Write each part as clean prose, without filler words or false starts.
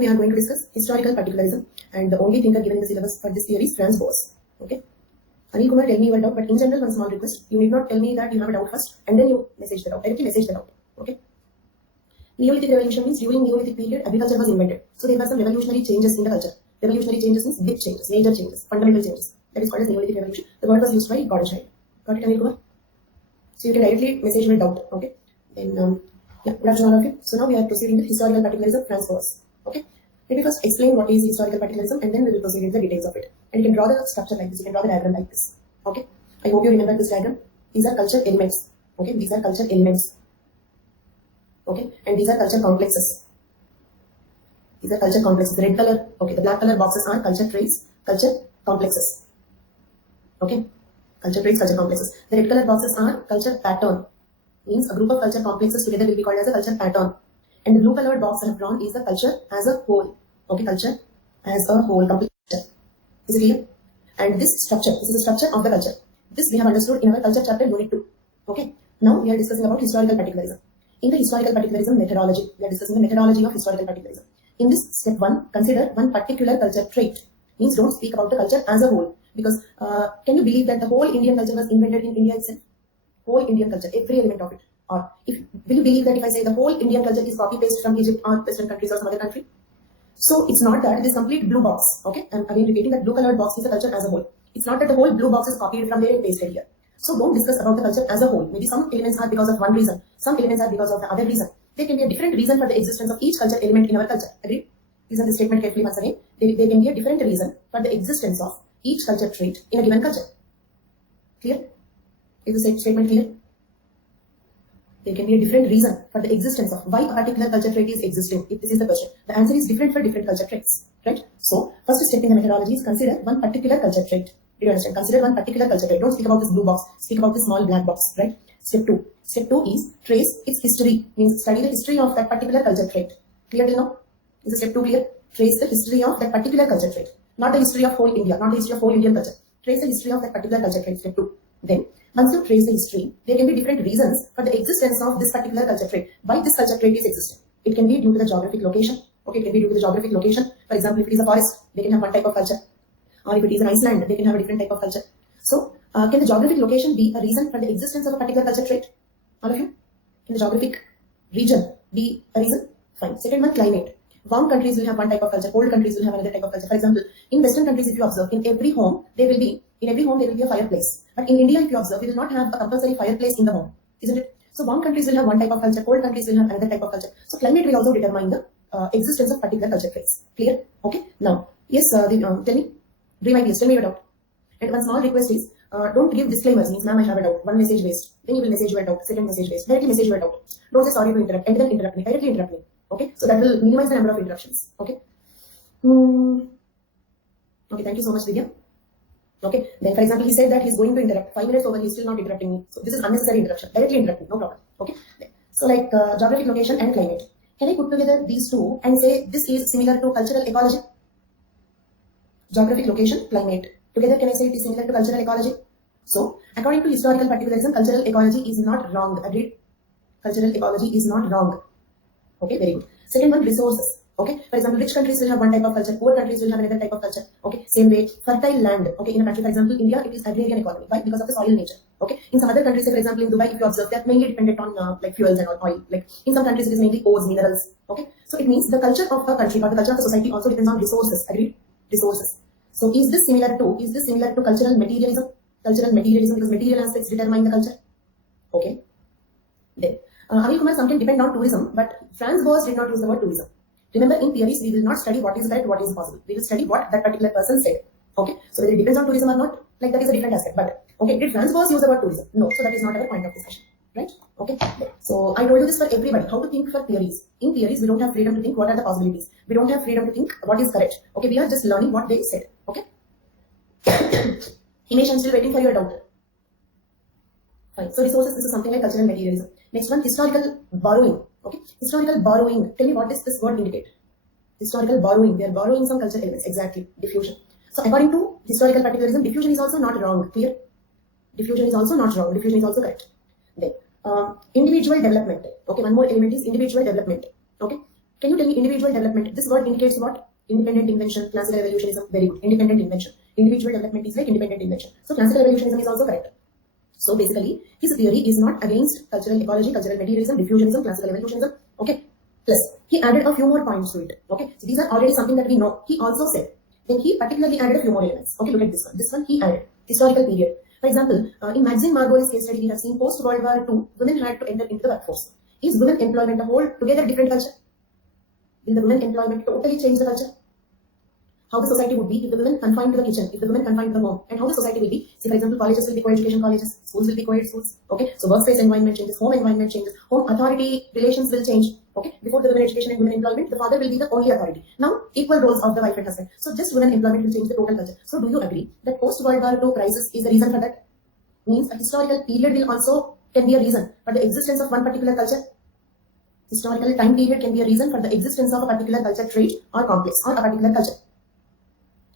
we are going to discuss historical particularism, and the only thinker given in the syllabus for this theory is Franz Boas. Okay. Anil Kumar, tell me your doubt, but in general, one small request. You need not tell me that you have a doubt first, and then you message the doubt. Directly message the doubt. Okay. Neolithic revolution means during Neolithic period, agriculture was invented. So there were some revolutionary changes in the culture. Revolutionary changes means big changes, major changes, fundamental changes. That is called as Neolithic revolution. The word was used by Gordon. Got it, Anil Kumar? So you can directly message my doubt. Okay. Then yeah, good afternoon all of you. So now we are proceeding with historical particularism, Franz Boas. Okay. Let me first explain what is historical particularism, and then we will proceed with the details of it. And you can draw the structure like this. You can draw the diagram like this. Okay. I hope you remember this diagram. These are culture elements. Okay. These are culture elements. Okay. And these are culture complexes. These are culture complexes. The red color, okay, the black color boxes are culture traits, culture complexes. Okay. Culture traits, culture complexes. The red color boxes are culture pattern. Means a group of culture complexes together will be called as a culture pattern. And the blue colored box I have drawn is the culture as a whole. Okay, culture as a whole, complete culture. Is it clear? And this structure, this is the structure of the culture. This we have understood in our culture chapter unit 2. Okay. Now we are discussing about historical particularism. In the historical particularism methodology, we are discussing the methodology of historical particularism. In this step 1, consider one particular culture trait. Means don't speak about the culture as a whole. Because can you believe that the whole Indian culture was invented in India itself? Whole Indian culture, every element of it. Or will you believe that if I say the whole Indian culture is copy paste from Egypt or Western countries or some other country? So it's not that, it is complete blue box. Okay, I'm again repeating that blue colored box is the culture as a whole. It's not that the whole blue box is copied from there and pasted here. So don't discuss about the culture as a whole. Maybe some elements are because of one reason, some elements are because of the other reason. There can be a different reason for the existence of each culture element in our culture. Agreed? Listen to the statement carefully once again. There can be a different reason for the existence of each culture trait in a given culture. Clear? Is the statement clear? There can be a different reason for the existence of why a particular culture trait is existing, if this is the question. The answer is different for different culture traits, right? So, first step in the methodology is consider one particular culture trait. Did you understand? Consider one particular culture trait. Don't speak about this blue box, speak about this small black box, right? Step 2. Step 2 is trace its history, means study the history of that particular culture trait. Clear till now? Is the step 2 clear? Trace the history of that particular culture trait. Not the history of whole India, not the history of whole Indian culture. Trace the history of that particular culture trait, step 2. Then, once you trace the history, there can be different reasons for the existence of this particular culture trait. Why this culture trait is existing? It can be due to the geographic location. Okay, it can be due to the geographic location. For example, if it is a forest, they can have one type of culture. Or if it is an Iceland, they can have a different type of culture. So, can the geographic location be a reason for the existence of a particular culture trait? All of you? Can the geographic region be a reason? Fine. Second one, climate. Warm countries will have one type of culture, cold countries will have another type of culture. For example, in Western countries, if you observe, in every home there will be a fireplace. But in India, if you observe, we will not have a compulsory fireplace in the home, isn't it? So warm countries will have one type of culture, cold countries will have another type of culture. So climate will also determine the existence of particular culture traits. Clear? Okay. Now, yes, tell me, dream ideas, tell me your doubt. And one small request is, don't give disclaimers. Means, ma'am, I have a doubt. One message waste. Then you will message your doubt. Second message waste. Directly message your doubt. Don't say sorry to interrupt. And then interrupt me. Directly interrupt me. Okay, so that will minimize the number of interruptions. Okay. Okay, thank you so much, Vidya. Okay, then for example, he said that he's going to interrupt. 5 minutes over, he's still not interrupting me. So this is unnecessary interruption. Directly interrupt me, no problem. Okay. So like geographic location and climate. Can I put together these two and say this is similar to cultural ecology? Geographic location, climate. Together, can I say it is similar to cultural ecology? So, according to historical particularism, cultural ecology is not wrong. Agreed? Cultural ecology is not wrong. Okay, very good. Second one, resources. Okay, for example, rich countries will have one type of culture, poor countries will have another type of culture. Okay, same way, fertile land. Okay, in a country, for example, India, it is agrarian economy. Why? Because of the soil nature. Okay, in some other countries, say for example, in Dubai, if you observe, they are mainly dependent on like fuels and oil. Like in some countries, it is mainly ores, minerals. Okay, so it means the culture of a country or the culture of the society also depends on resources. Agreed? Resources. So is this similar to cultural materialism? Cultural materialism, because material aspects determine the culture. Okay, then. Anil Kumar, something depend on tourism, but Franz Boas did not use the word tourism. Remember, in theories, we will not study what is correct, what is possible. We will study what that particular person said. Okay, so whether it depends on tourism or not, like that is a different aspect. But okay, did Franz Boas use the word tourism? No, so that is not our point of discussion, right? Okay, so I told you this for everybody, how to think for theories. In theories, we don't have freedom to think what are the possibilities. We don't have freedom to think what is correct. Okay, we are just learning what they said. Okay. Himesh, I'm still waiting for your doubt. Fine. So resources, this is something like cultural materialism. Next one, historical borrowing. Okay, historical borrowing. Tell me what does this word indicate? Historical borrowing. They are borrowing some cultural elements. Exactly. Diffusion. So according to historical particularism, diffusion is also not wrong. Clear? Diffusion is also not wrong. Diffusion is also correct. Then individual development. Okay, one more element is individual development. Okay, Can you tell me individual development? This word indicates what? Independent invention, classical evolutionism. Very good. Independent invention. Individual development is like independent invention. So classical evolutionism is also correct. So basically, his theory is not against cultural ecology, cultural materialism, diffusionism, classical evolutionism. Okay. Plus, he added a few more points to it. Okay. So these are already something that we know. He also said. Then he particularly added a few more elements. Okay, look at this one. This one he added. Historical period. For example, in Maxine Margoli's case study, we have seen post-World War II, women had to enter into the workforce. Is women employment a whole together different culture? Will the women employment totally change the culture? How the society would be if the women confined to the kitchen, if the women confined to the home, and how the society will be. See, for example, colleges will be co-education colleges, schools will be co-ed schools. Okay, so workplace environment changes, home environment changes, home authority relations will change. Okay, before the women education and women employment, the father will be the only authority. Now, equal roles of the wife and husband. So, just women employment will change the total culture. So, do you agree that post-World War II crisis is the reason for that? Means a historical period will also can be a reason for the existence of one particular culture. Historical time period can be a reason for the existence of a particular culture trait or complex or a particular culture.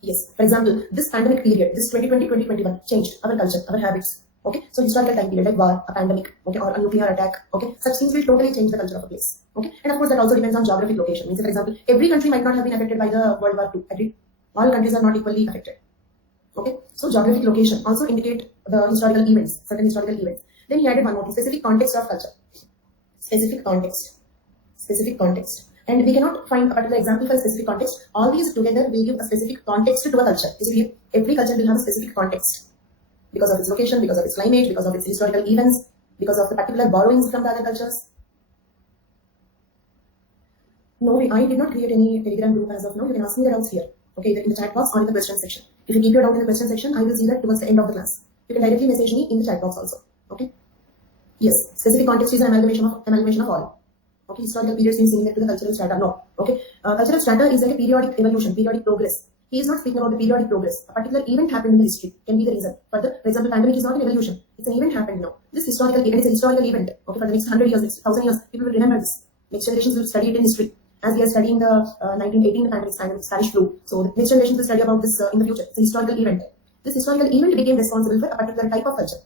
Yes, for example, this pandemic period, this 2020-2021 changed our culture, our habits. Okay, so historical time period like war, a pandemic, okay, or a nuclear attack. Okay, such things will totally change the culture of a place. Okay, and of course that also depends on geographic location. Means, for example, every country might not have been affected by the World War II. Agreed? All countries are not equally affected. Okay, so geographic location also indicate the historical events, certain historical events. Then he added one more thing, specific context of culture. Specific context. Specific context. And we cannot find a particular example for a specific context. All these together will give a specific context to a culture. Basically, every culture will have a specific context. Because of its location, because of its climate, because of its historical events, because of the particular borrowings from the other cultures. No, I did not create any Telegram group as of now. You can ask me the doubts here. Okay, either in the chat box or in the question section. If you keep your doubt in the question section, I will see that towards the end of the class. You can directly message me in the chat box also. Okay. Yes, specific context is an amalgamation of all. Okay, historical period seems similar to the cultural strata. No. Okay, cultural strata is like a periodic evolution, periodic progress. He is not speaking about the periodic progress. A particular event happened in the history can be the reason. For example, pandemic is not an evolution. It's an event happened now. This historical event is a historical event. Okay, for the next 100 years, next 1000 years, people will remember this. Next generations will study it in history. As we are studying the 1918 pandemic, Spanish flu. So the next generation will study about this in the future. It's a historical event. This historical event became responsible for a particular type of culture.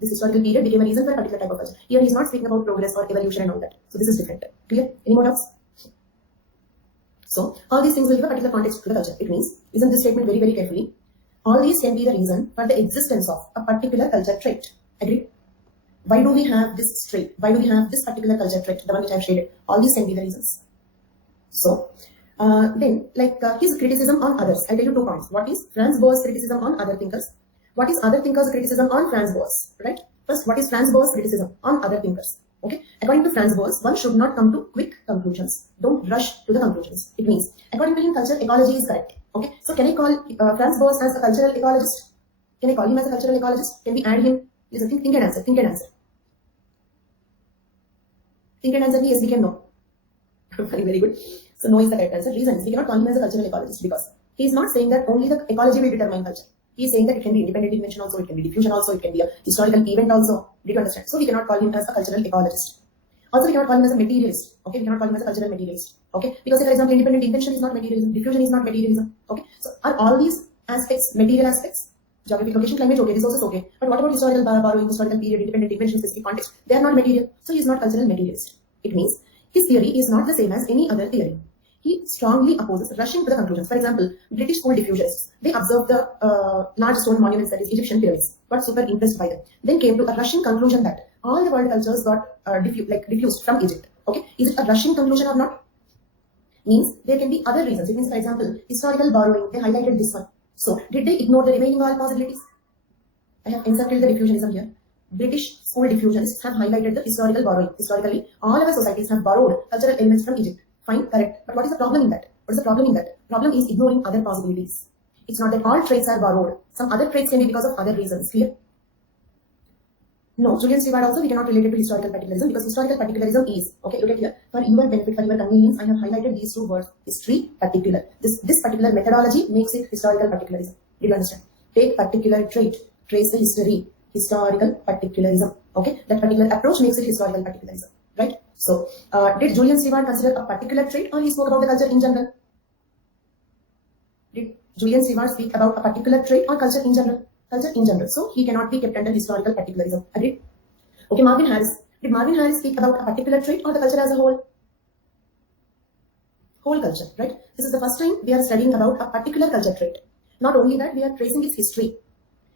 This historical period became a reason for a particular type of culture. Here he is not speaking about progress or evolution and all that. So this is different. Clear? Any more doubts? So all these things will give a particular context to the culture. It means, listen this statement very, very carefully. All these can be the reason for the existence of a particular culture trait. Agree? Why do we have this trait? Why do we have this particular culture trait? The one which I have shaded. All these can be the reasons. So then, his criticism on others. I tell you 2 points. What is Franz Boas' criticism on other thinkers? What is other thinkers' criticism on Franz Boas? Right? First, what is Franz Boas' criticism on other thinkers? Okay. According to Franz Boas, one should not come to quick conclusions. Don't rush to the conclusions. It means, according to him, cultural ecology is correct. Okay. So can I call Franz Boas as a cultural ecologist? Can I call him as a cultural ecologist? Can we add him? Listen, think and answer. Think and answer. Think and answer. Yes, we can know. Very good. So no is the correct answer. Reason is we cannot call him as a cultural ecologist because he is not saying that only the ecology will determine culture. He is saying that it can be independent invention also, it can be diffusion also, it can be a historical event also. Did you understand? So we cannot call him as a cultural ecologist. Also, we cannot call him as a materialist. Okay, we cannot call him as a cultural materialist. Okay, because for example, independent invention is not materialism, diffusion is not materialism. Okay, so are all these aspects material aspects? Geographic location, climate, okay, resources, okay. But what about historical borrowing, historical period, independent invention, specific context? They are not material. So he is not cultural materialist. It means his theory is not the same as any other theory. He strongly opposes rushing to the conclusions. For example, British school diffusionists, they observed the large stone monuments, that is Egyptian pyramids, got super impressed by them. Then came to a rushing conclusion that all the world cultures got diffused from Egypt. Okay, is it a rushing conclusion or not? Means there can be other reasons. It means, for example, historical borrowing, they highlighted this one. So did they ignore the remaining all possibilities? I have inserted the diffusionism here. British school diffusionists have highlighted the historical borrowing. Historically, all our societies have borrowed cultural elements from Egypt. Fine, correct. But what is the problem in that? What is the problem in that? Problem is ignoring other possibilities. It's not that all traits are borrowed. Some other traits can be because of other reasons. Clear? No, Julian Stewart also we cannot relate it to historical particularism because historical particularism is, okay, look at here. For your benefit, for your convenience, I have highlighted these 2 words, history, particular. This particular methodology makes it historical particularism. Did you understand? Take particular trait, trace the history, historical particularism. Okay, that particular approach makes it historical particularism. Right? So, did Julian Stewart consider a particular trait or he spoke about the culture in general? Did Julian Stewart speak about a particular trait or culture in general? Culture in general. So, he cannot be kept under historical particularism. Agreed? Okay, Marvin Harris. Did Marvin Harris speak about a particular trait or the culture as a whole? whole culture, right? This is the first time we are studying about a particular culture trait. Not only that, we are tracing its history.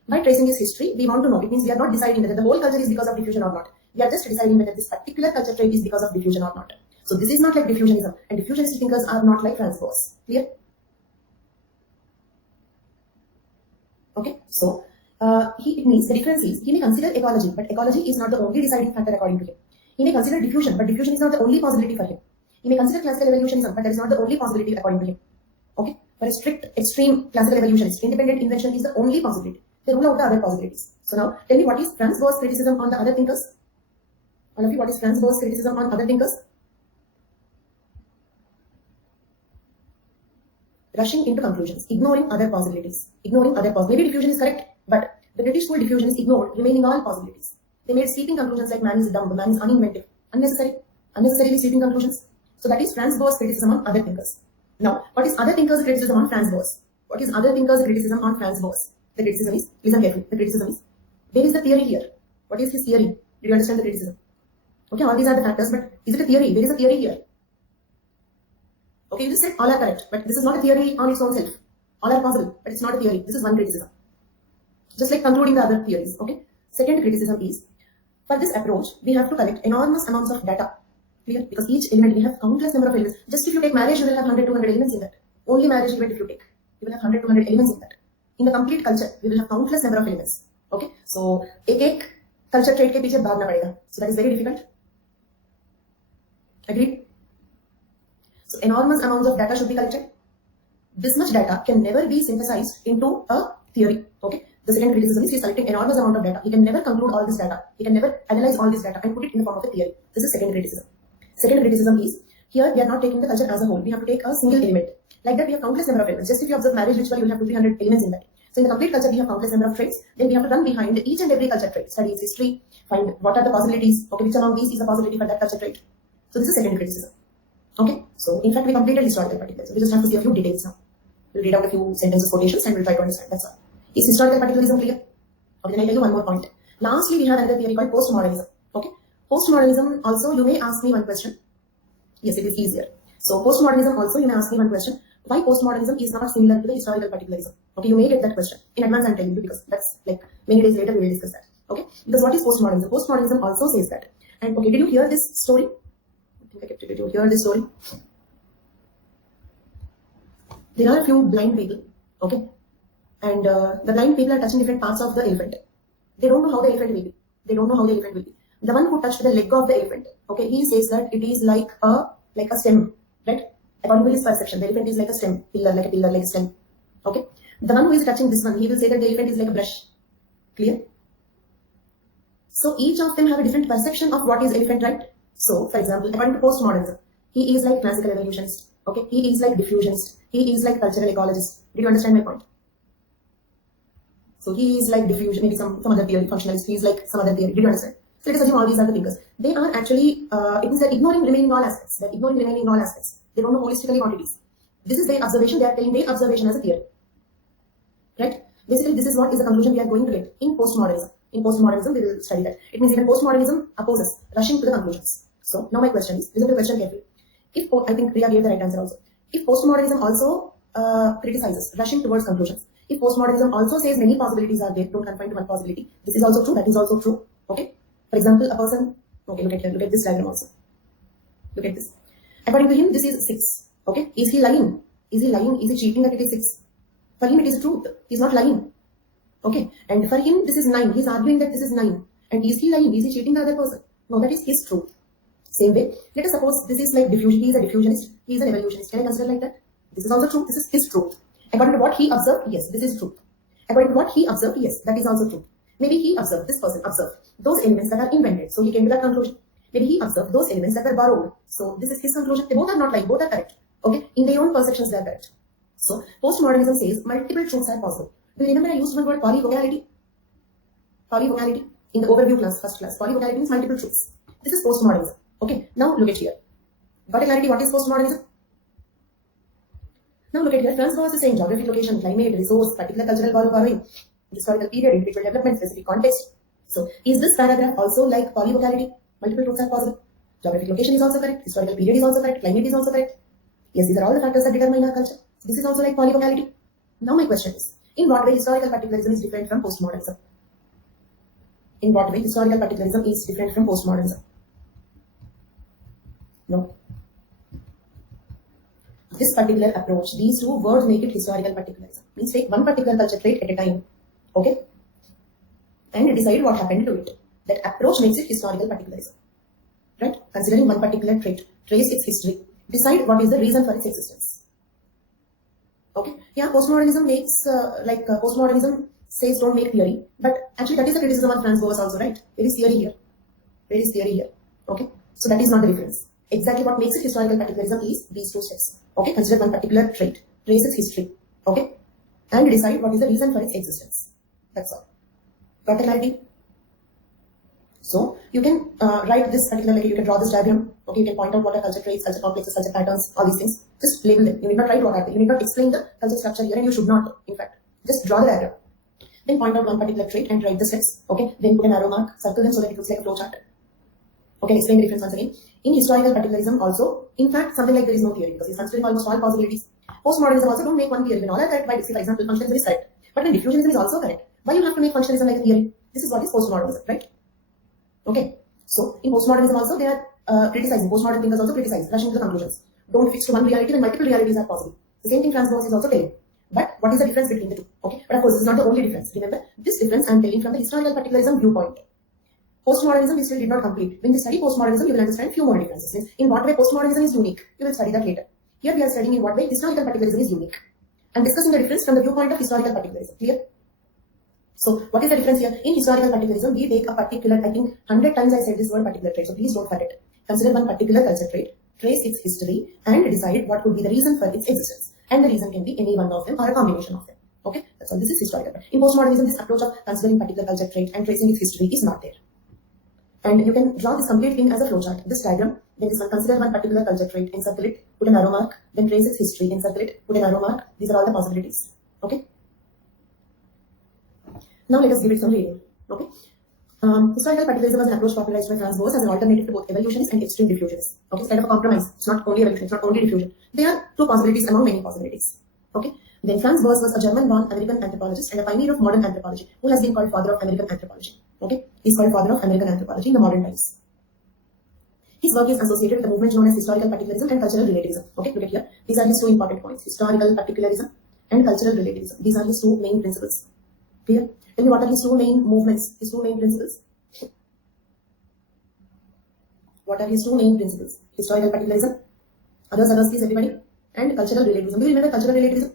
By tracing its history, we want to know. It means we are not deciding whether the whole culture is because of diffusion or not. We are just deciding whether this particular culture trait is because of diffusion or not. So this is not like diffusionism, and diffusionist thinkers are not like Franz Boas. Clear? Okay, so it means the difference is he may consider ecology, but ecology is not the only deciding factor according to him. He may consider diffusion, but diffusion is not the only possibility for him. He may consider classical evolutionism, but that is not the only possibility according to him. Okay, for a strict, extreme classical evolutionist, independent invention is the only possibility. They rule out the other possibilities. So now, tell me, what is Franz Boas' criticism on the other thinkers? All of you, what is Franz Boas' criticism on other thinkers? Rushing into conclusions, ignoring other possibilities, ignoring other possibilities. Maybe diffusion is correct, but the British school diffusionists ignored remaining all possibilities. They made sweeping conclusions like man is dumb, man is uninventive, unnecessarily sweeping conclusions. So that is Franz Boas' criticism on other thinkers. Now, what is other thinkers' criticism on Franz Boas? What is other thinkers' criticism on Franz Boas? The criticism is, listen carefully, the criticism is, where is the theory here? What is his theory? Did you understand the criticism? Okay, all these are the factors, but is it a theory? Where is the theory here? Okay, you just said all are correct, but this is not a theory on its own self. All are possible, but it's not a theory. This is one criticism. Just like concluding the other theories, okay? Second criticism is, for this approach, we have to collect enormous amounts of data. Clear? Because each element, we have countless number of elements. Just if you take marriage, you will have 100, 200 elements in that. Only marriage event if you take, you will have 100, 200 elements in that. In the complete culture, we will have countless number of elements. Okay? So, एक culture trait के पीछे भागना पड़ेगा. So that is very difficult. Agreed? So enormous amounts of data should be collected. This much data can never be synthesized into a theory. Okay? The second criticism is he is collecting enormous amount of data. He can never conclude all this data. He can never analyze all this data and put it in the form of a theory. This is second criticism. Second criticism is, here we are not taking the culture as a whole. We have to take a single element. Like that, we have countless number of elements. Just if you observe marriage ritual, you will have 200 elements in that. So in the complete culture, we have countless number of traits. Then we have to run behind each and every culture trait, study its history, find what are the possibilities. Okay, which among these is a possibility for that culture trait. So this is second criticism. Okay, so in fact, we completed historical particularism. We just have to see a few details now. We'll read out a few sentences, quotations, and we'll try to understand. That's all. Is historical particularism clear? Okay, then I'll tell you one more point. Lastly, we have another theory called postmodernism. Okay, postmodernism also, you may ask me one question. Yes, it is easier. So postmodernism also, you may ask me one question. Why postmodernism is not similar to the historical particularism? Okay, you may get that question. In advance, I'm telling you because that's like many days later we will discuss that. Okay, because what is postmodernism? Postmodernism also says that. And okay, did you hear this story? Did you hear this story? There are a few blind people. Okay, and the blind people are touching different parts of the elephant. They don't know how the elephant will be. They don't know how the elephant will be. The one who touched the leg of the elephant, okay, he says that it is like a stem, right? According to his perception, the elephant is like a stem, pillar, like a stem. Okay. The one who is touching this one, he will say that the elephant is like a brush. Clear? So each of them have a different perception of what is elephant, right? So, for example, according to postmodernism, he is like classical evolutionist. Okay, he is like diffusionist. He is like cultural ecologist. Did you understand my point? So he is like diffusion, maybe some other theory, functionalist. He is like some other theory. Did you understand? So let us assume all these are the thinkers. They are actually, it means they're ignoring remaining all aspects. They're ignoring remaining all aspects. They don't know holistically what it is. This is their observation. They are telling their observation as a theory. Right? Basically, this is what is the conclusion we are going to get in postmodernism. In postmodernism, we will study that. It means even postmodernism opposes rushing to the conclusions. So now my question is, listen to the question carefully. If, I think Priya gave the right answer also. If postmodernism also criticizes rushing towards conclusions, if postmodernism also says many possibilities are there, don't confine to one possibility, this is also true, that is also true. Okay? For example, a person, okay, look at here, look at this diagram also. Look at this. According to him, this is 6. Okay? Is he lying? Is he lying? Is he cheating that it is 6? For him, it is truth. He is not lying. Okay? And for him, this is 9. He is arguing that this is 9. And is he lying? Is he cheating the other person? No, that is his truth. Same way, let us suppose this is like diffusion. He is a diffusionist. He is an evolutionist. Can I consider like that? This is also true. This is his truth. According to what he observed, yes, this is truth. According to what he observed, yes, that is also true. Maybe he observed, this person observed those elements that are invented. So he came to that conclusion. Maybe he observed those elements that were borrowed. So this is his conclusion. They both are not lying. Both are correct. Okay? In their own perceptions, they are correct. So postmodernism says multiple truths are possible. Do you remember I used one word polyvocality? Polyvocality in the overview class, first class. Polyvocality means multiple truths. This is postmodernism. Okay? Now look at here. Got a clarity what is postmodernism? Now look at here. Franz Boas is saying geographic location, climate, resource, particular cultural borrowing, historical period, individual development, specific context. So is this paragraph also like polyvocality? Multiple truths are possible. Geographic location is also correct. Historical period is also correct. Climate is also correct. Yes, these are all the factors that determine our culture. This is also like polyvocality. Now my question is, in what way historical particularism is different from postmodernism? In what way historical particularism is different from postmodernism? No. This particular approach, these two words make it historical particularism. Means take one particular culture trait at a time, okay, and decide what happened to it. That approach makes it historical particularism, right? Considering one particular trait, trace its history, decide what is the reason for its existence. Okay, yeah, postmodernism makes postmodernism says don't make theory, but actually that is the criticism on Franz Boas also, right? There is theory here. There is theory here. Okay, so that is not the difference. Exactly what makes it historical particularism is these two steps. Okay, consider one particular trait, trace its history, okay, and decide what is the reason for its existence. That's all. Got the clarity? So you can write this particular, you can draw this diagram. Okay, you can point out what are culture traits, culture complexes, culture patterns, all these things. Just label them. You need not write what are they. You need not explain the culture structure here, and you should not. In fact, just draw the diagram. Then point out one particular trait and write the steps. Okay, then put an arrow mark, circle them so that it looks like a flow chart. Okay, explain the difference once again. In historical particularism also, in fact, something like there is no theory because it's considering almost all possibilities. Postmodernism also don't make one theory. When all are correct, by for example, functionalism is correct. But when diffusionism is also correct, why you have to make functionalism like a theory? This is what is postmodernism, right? Okay. So in postmodernism also they are criticizing. Postmodern thinkers also criticize, rushing to the conclusions. Don't fix to one reality when multiple realities are possible. The same thing Franz Boas is also telling. But what is the difference between the two? Okay. But of course, this is not the only difference. Remember, this difference I am telling from the historical particularism viewpoint. Postmodernism we still did not complete. When we study postmodernism, you will understand few more differences. In what way postmodernism is unique, you will study that later. Here we are studying in what way historical particularism is unique. And discussing the difference from the viewpoint of historical particularism. Clear? So what is the difference here? In historical particularism, we take a particular, I think 100 times I said this word particular trait, so please don't forget. Consider one particular culture trait, trace its history, and decide what could be the reason for its existence. And the reason can be any one of them or a combination of them. Okay, that's all. This is historical. In postmodernism, this approach of considering particular culture trait and tracing its history is not there. And you can draw this complete thing as a flowchart. This diagram, then this one, consider one particular culture trait, encircle it, put an arrow mark, then trace its history, encircle it, put an arrow mark. These are all the possibilities. Okay. Now let us give it some reading. Okay. Historical particularism was an approach popularized by Franz Boas as an alternative to both evolutionists and extreme diffusionists. Okay, it's kind of a compromise. It's not only evolution, it's not only diffusion. There are two possibilities among many possibilities. Okay. Then Franz Boas was a German-born American anthropologist and a pioneer of modern anthropology, who has been called father of American anthropology. Okay, he's called father of American anthropology in the modern times. His work is associated with the movement known as historical particularism and cultural relativism. Okay, look at here. These are his two important points: historical particularism and cultural relativism. These are his two main principles. Clear? Tell me what are his two main movements, his two main principles? What are his two main principles? Historical particularism. Others, please, everybody. And cultural relativism. Do you remember cultural relativism?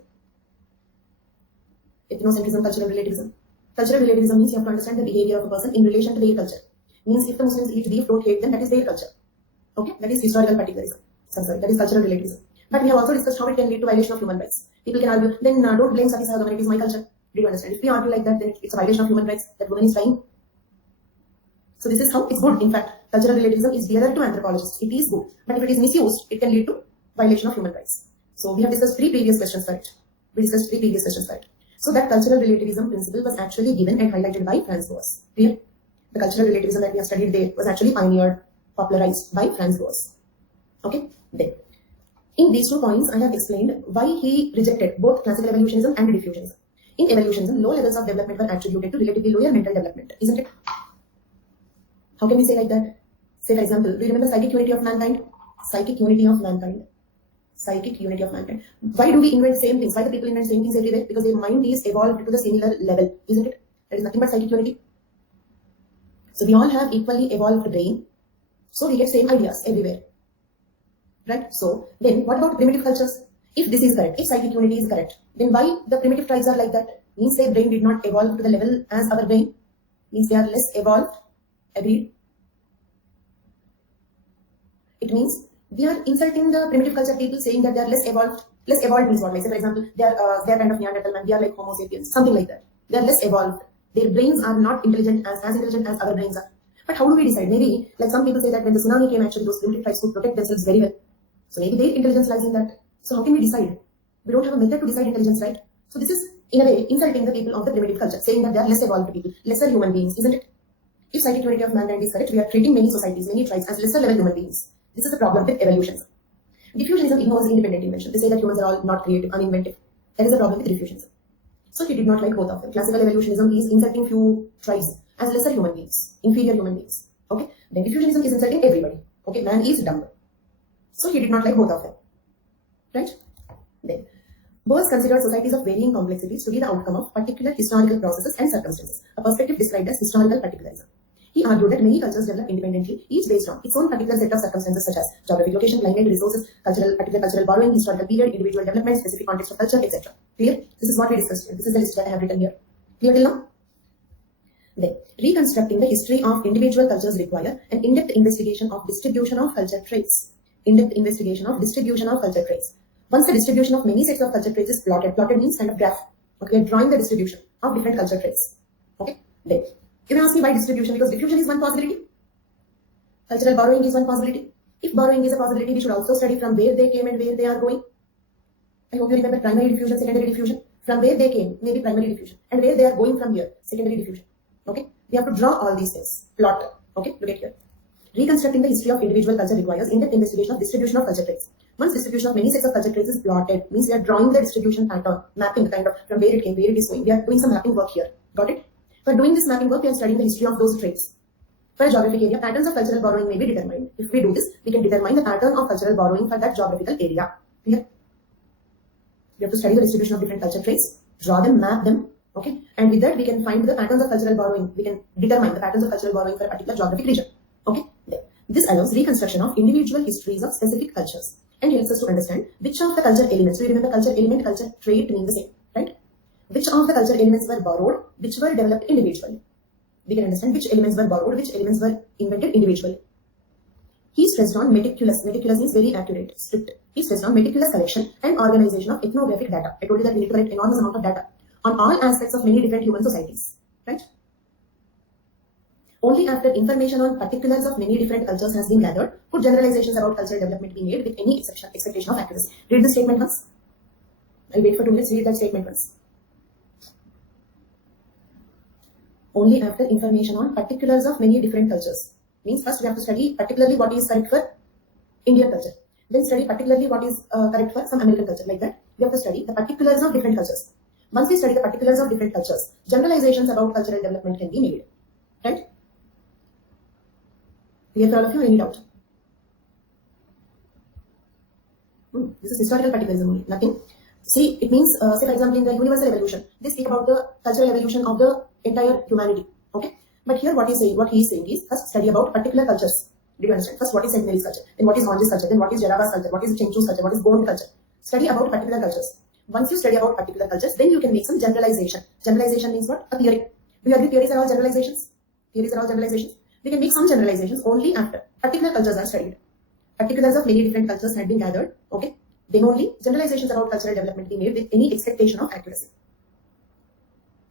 Ethnocentrism, cultural relativism. Cultural relativism means you have to understand the behavior of a person in relation to their culture. Means if the Muslims eat beef, don't hate them, that is their culture. Okay, that is historical particularism. Sorry, that is cultural relativism. But we have also discussed how it can lead to violation of human rights. People can argue, then don't blame Sati Sahagan, it is my culture. Did you understand? If we argue like that, then it's a violation of human rights, that woman is dying. So this is how it's good. In fact, cultural relativism is dearer to anthropologists. It is good. But if it is misused, it can lead to violation of human rights. So we have discussed three previous questions for it. So that cultural relativism principle was actually given and highlighted by Franz Boas. Clear? The cultural relativism that we have studied there was actually pioneered, popularized by Franz Boas. Okay? Then, in these 2 points, I have explained why he rejected both classical evolutionism and diffusionism. In evolutionism, low levels of development were attributed to relatively lower mental development, isn't it? How can we say like that? Say, for example, do you remember psychic unity of mankind? Psychic unity of mankind. Psychic unity of mankind. Why do we invent same things? Why do people invent same things everywhere? Because their mind is evolved to the similar level, isn't it? That is nothing but psychic unity. So we all have equally evolved brain. So we get same ideas everywhere. Right? So then what about primitive cultures? If this is correct, if psychic unity is correct, then why the primitive tribes are like that? Means their brain did not evolve to the level as our brain. Means they are less evolved. Agreed? It means we are insulting the primitive culture people, saying that they are less evolved. Less evolved means what? Like say, for example, they are kind of Neanderthal man, they are like Homo sapiens, something like that. They are less evolved. Their brains are not intelligent as intelligent as our brains are. But how do we decide? Maybe, like some people say that when the tsunami came, actually those primitive tribes could protect themselves very well. So maybe their intelligence lies in that. So how can we decide? We don't have a method to decide intelligence, right? So this is, in a way, insulting the people of the primitive culture, saying that they are less evolved people, lesser human beings, isn't it? If psychic unity of mankind is correct, we are treating many societies, many tribes as lesser level human beings. This is the problem with evolutionism. Diffusionism ignores independent invention. They say that humans are all not creative, uninventive. That is the problem with diffusionism. So he did not like both of them. Classical evolutionism is inserting few tribes as lesser human beings, inferior human beings. Okay. Then diffusionism is inserting everybody. Okay. Man is dumb. So he did not like both of them. Right? Then Bose considered societies of varying complexities to be the outcome of particular historical processes and circumstances, a perspective described as historical particularism. He argued that many cultures develop independently, each based on its own particular set of circumstances such as geographic location, climate, resources, particular cultural borrowing, historical period, individual development, specific context of culture, etc. Clear? This is what we discussed here. This is the list that I have written here. Clear till now? Then, reconstructing the history of individual cultures require an in-depth investigation of distribution of culture traits. In-depth investigation of distribution of culture traits. Once the distribution of many sets of culture traits is plotted means kind of graph. Okay, we are drawing the distribution of different culture traits. Okay, then you can ask me why distribution, because diffusion is one possibility. Cultural borrowing is one possibility. If borrowing is a possibility, we should also study from where they came and where they are going. I hope you remember primary diffusion, secondary diffusion. From where they came, maybe primary diffusion, and where they are going from here, secondary diffusion. Okay, we have to draw all these things. Plot. Okay, look at here. Reconstructing the history of individual culture requires in-depth investigation of distribution of culture traits. Once distribution of many sets of culture traits is plotted, means we are drawing the distribution pattern, mapping kind of from where it came, where it is going. We are doing some mapping work here. Got it? For doing this mapping work, we are studying the history of those traits. For a geographic area, patterns of cultural borrowing may be determined. If we do this, we can determine the pattern of cultural borrowing for that geographical area. Clear? We have to study the distribution of different culture traits, draw them, map them. Okay, and with that we can find the patterns of cultural borrowing. We can determine the patterns of cultural borrowing for a particular geographic region. Okay, then this allows reconstruction of individual histories of specific cultures and helps us to understand which of the culture elements. We remember culture element, culture trait mean the same, right? Which of the culture elements were borrowed, which were developed individually. We can understand which elements were borrowed, which elements were invented individually. He stressed on meticulous means very accurate, strict. He stressed on meticulous collection and organization of ethnographic data. I told you that we need to collect enormous amount of data on all aspects of many different human societies, right? Only after information on particulars of many different cultures has been gathered could generalizations about cultural development be made with any expectation of accuracy. Read the statement once. I'll wait for 2 minutes. Read that statement once. Only after information on particulars of many different cultures. Means first we have to study particularly what is correct for Indian culture. Then study particularly what is correct for some American culture. Like that, we have to study the particulars of different cultures. Once we study the particulars of different cultures, generalizations about cultural development can be made. Right? Clear for all of you? Any doubt? This is historical particularism only, nothing. See, it means, say for example, in the universal evolution, they speak about the cultural evolution of the entire humanity. Okay? But here what he is saying is, first study about particular cultures. Did you understand? First, what is Sentinelese culture? Then what is Ganges culture? Then what is Jarawas culture? What is Chenchu's culture? What is Gond culture? Study about particular cultures. Once you study about particular cultures, then you can make some generalization. Generalization means what? A theory. Do you agree theories are all generalizations? Theories are all generalizations. We can make some generalizations only after particular cultures are studied. Particulars of many different cultures had been gathered. Okay? Then only generalizations about cultural development be made with any expectation of accuracy.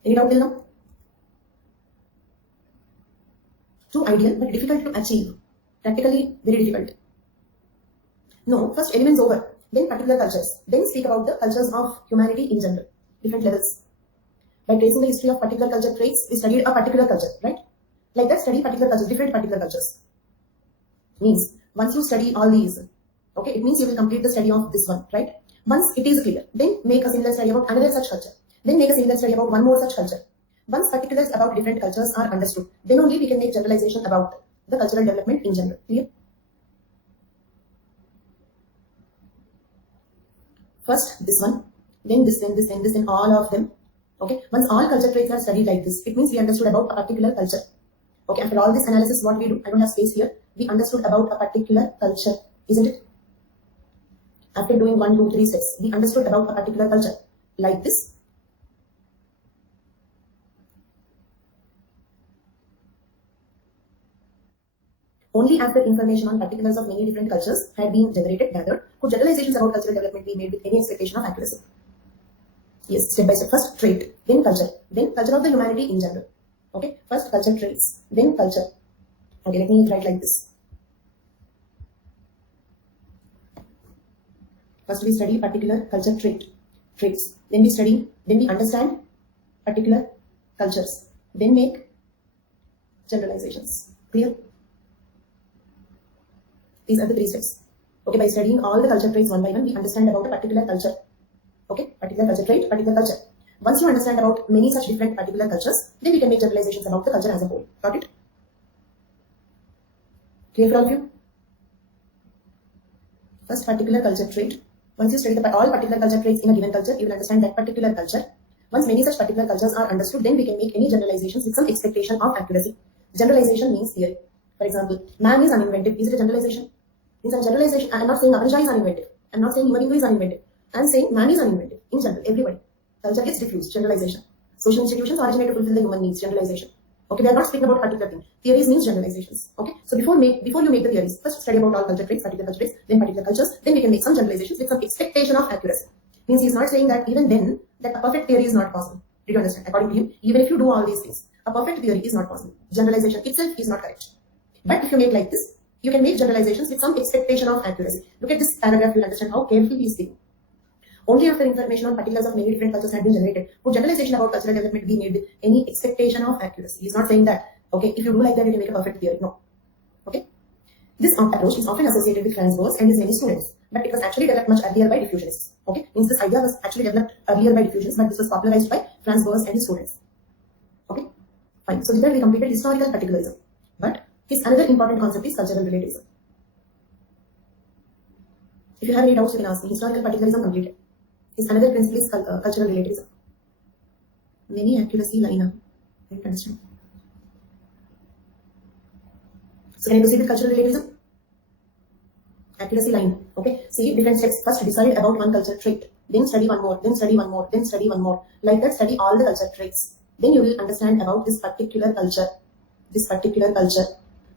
Any doubt till now? Too ideal but difficult to achieve. Practically very difficult. No, first elements over, then particular cultures, then speak about the cultures of humanity in general, different levels. By tracing the history of particular culture traits, we studied a particular culture, right? Like that, study particular cultures, different particular cultures. Means, once you study all these, okay, it means you will complete the study of this one, right? Once it is clear, then make a similar study about another such culture. Then make a similar study about one more such culture. Once particulars about different cultures are understood, then only we can make generalization about the cultural development in general. Clear? First this one, then this, then this, then this, then all of them. Okay. Once all culture traits are studied like this, it means we understood about a particular culture. Okay. After all this analysis, what we do? I don't have space here. We understood about a particular culture, isn't it? After doing 1, 2, 3 steps, we understood about a particular culture like this. Only after information on particulars of many different cultures had been gathered, could generalizations about cultural development be made with any expectation of accuracy. Yes, step by step. First trait, then culture of the humanity in general. Okay, first culture traits, then culture. Okay, let me write like this. First we study particular culture traits. Then we understand particular cultures. Then make generalizations. Clear? These are the 3 steps. Okay, by studying all the culture traits one by one, we understand about a particular culture. Okay, particular culture trait, particular culture. Once you understand about many such different particular cultures, then we can make generalizations about the culture as a whole. Got it? Clear for all of you? First, particular culture trait. Once you study all particular culture traits in a given culture, you will understand that particular culture. Once many such particular cultures are understood, then we can make any generalizations with some expectation of accuracy. Generalization means theory. For example, man is uninventive. Is it a generalization? It's a generalization. I am not saying Abhijay is uninventive. I am not saying human being is uninventive. I am saying man is uninventive. In general, everybody. Culture gets diffused. Generalization. Social institutions originate to fulfill the human needs. Generalization. Okay, we are not speaking about particular thing. Theories means generalizations. Okay, so before you make the theories, first study about all culture traits, particular culture traits, then particular cultures, then we can make some generalizations with some expectation of accuracy. Means he is not saying that even then that a perfect theory is not possible. Did you understand? According to him, even if you do all these things, a perfect theory is not possible. Generalization itself is not correct. But if you make like this, you can make generalizations with some expectation of accuracy. Look at this paragraph, you will understand how careful he is speaking. Only after information on particulars of many different cultures had been generated would generalization about cultural development be made with any expectation of accuracy. He is not saying that, okay, if you do like that, you can make a perfect theory. No. Okay. This approach is often associated with transverse and his many students, but it was actually developed much earlier by diffusionists. Okay, means this idea was actually developed earlier by diffusionists, but this was popularized by transverse and his students. Okay, fine. So here we completed historical particularism, but his another important concept is cultural relativism. If you have any doubts, you can ask me. Historical particularism completed. His another principle is cultural relativism. Many accuracy line up. I don't understand. So can I proceed with cultural relativism? Accuracy line. Okay. See different steps. First decide about one culture trait. Then study one more. Then study one more. Then study one more. Like that, study all the culture traits. Then you will understand about this particular culture. This particular culture.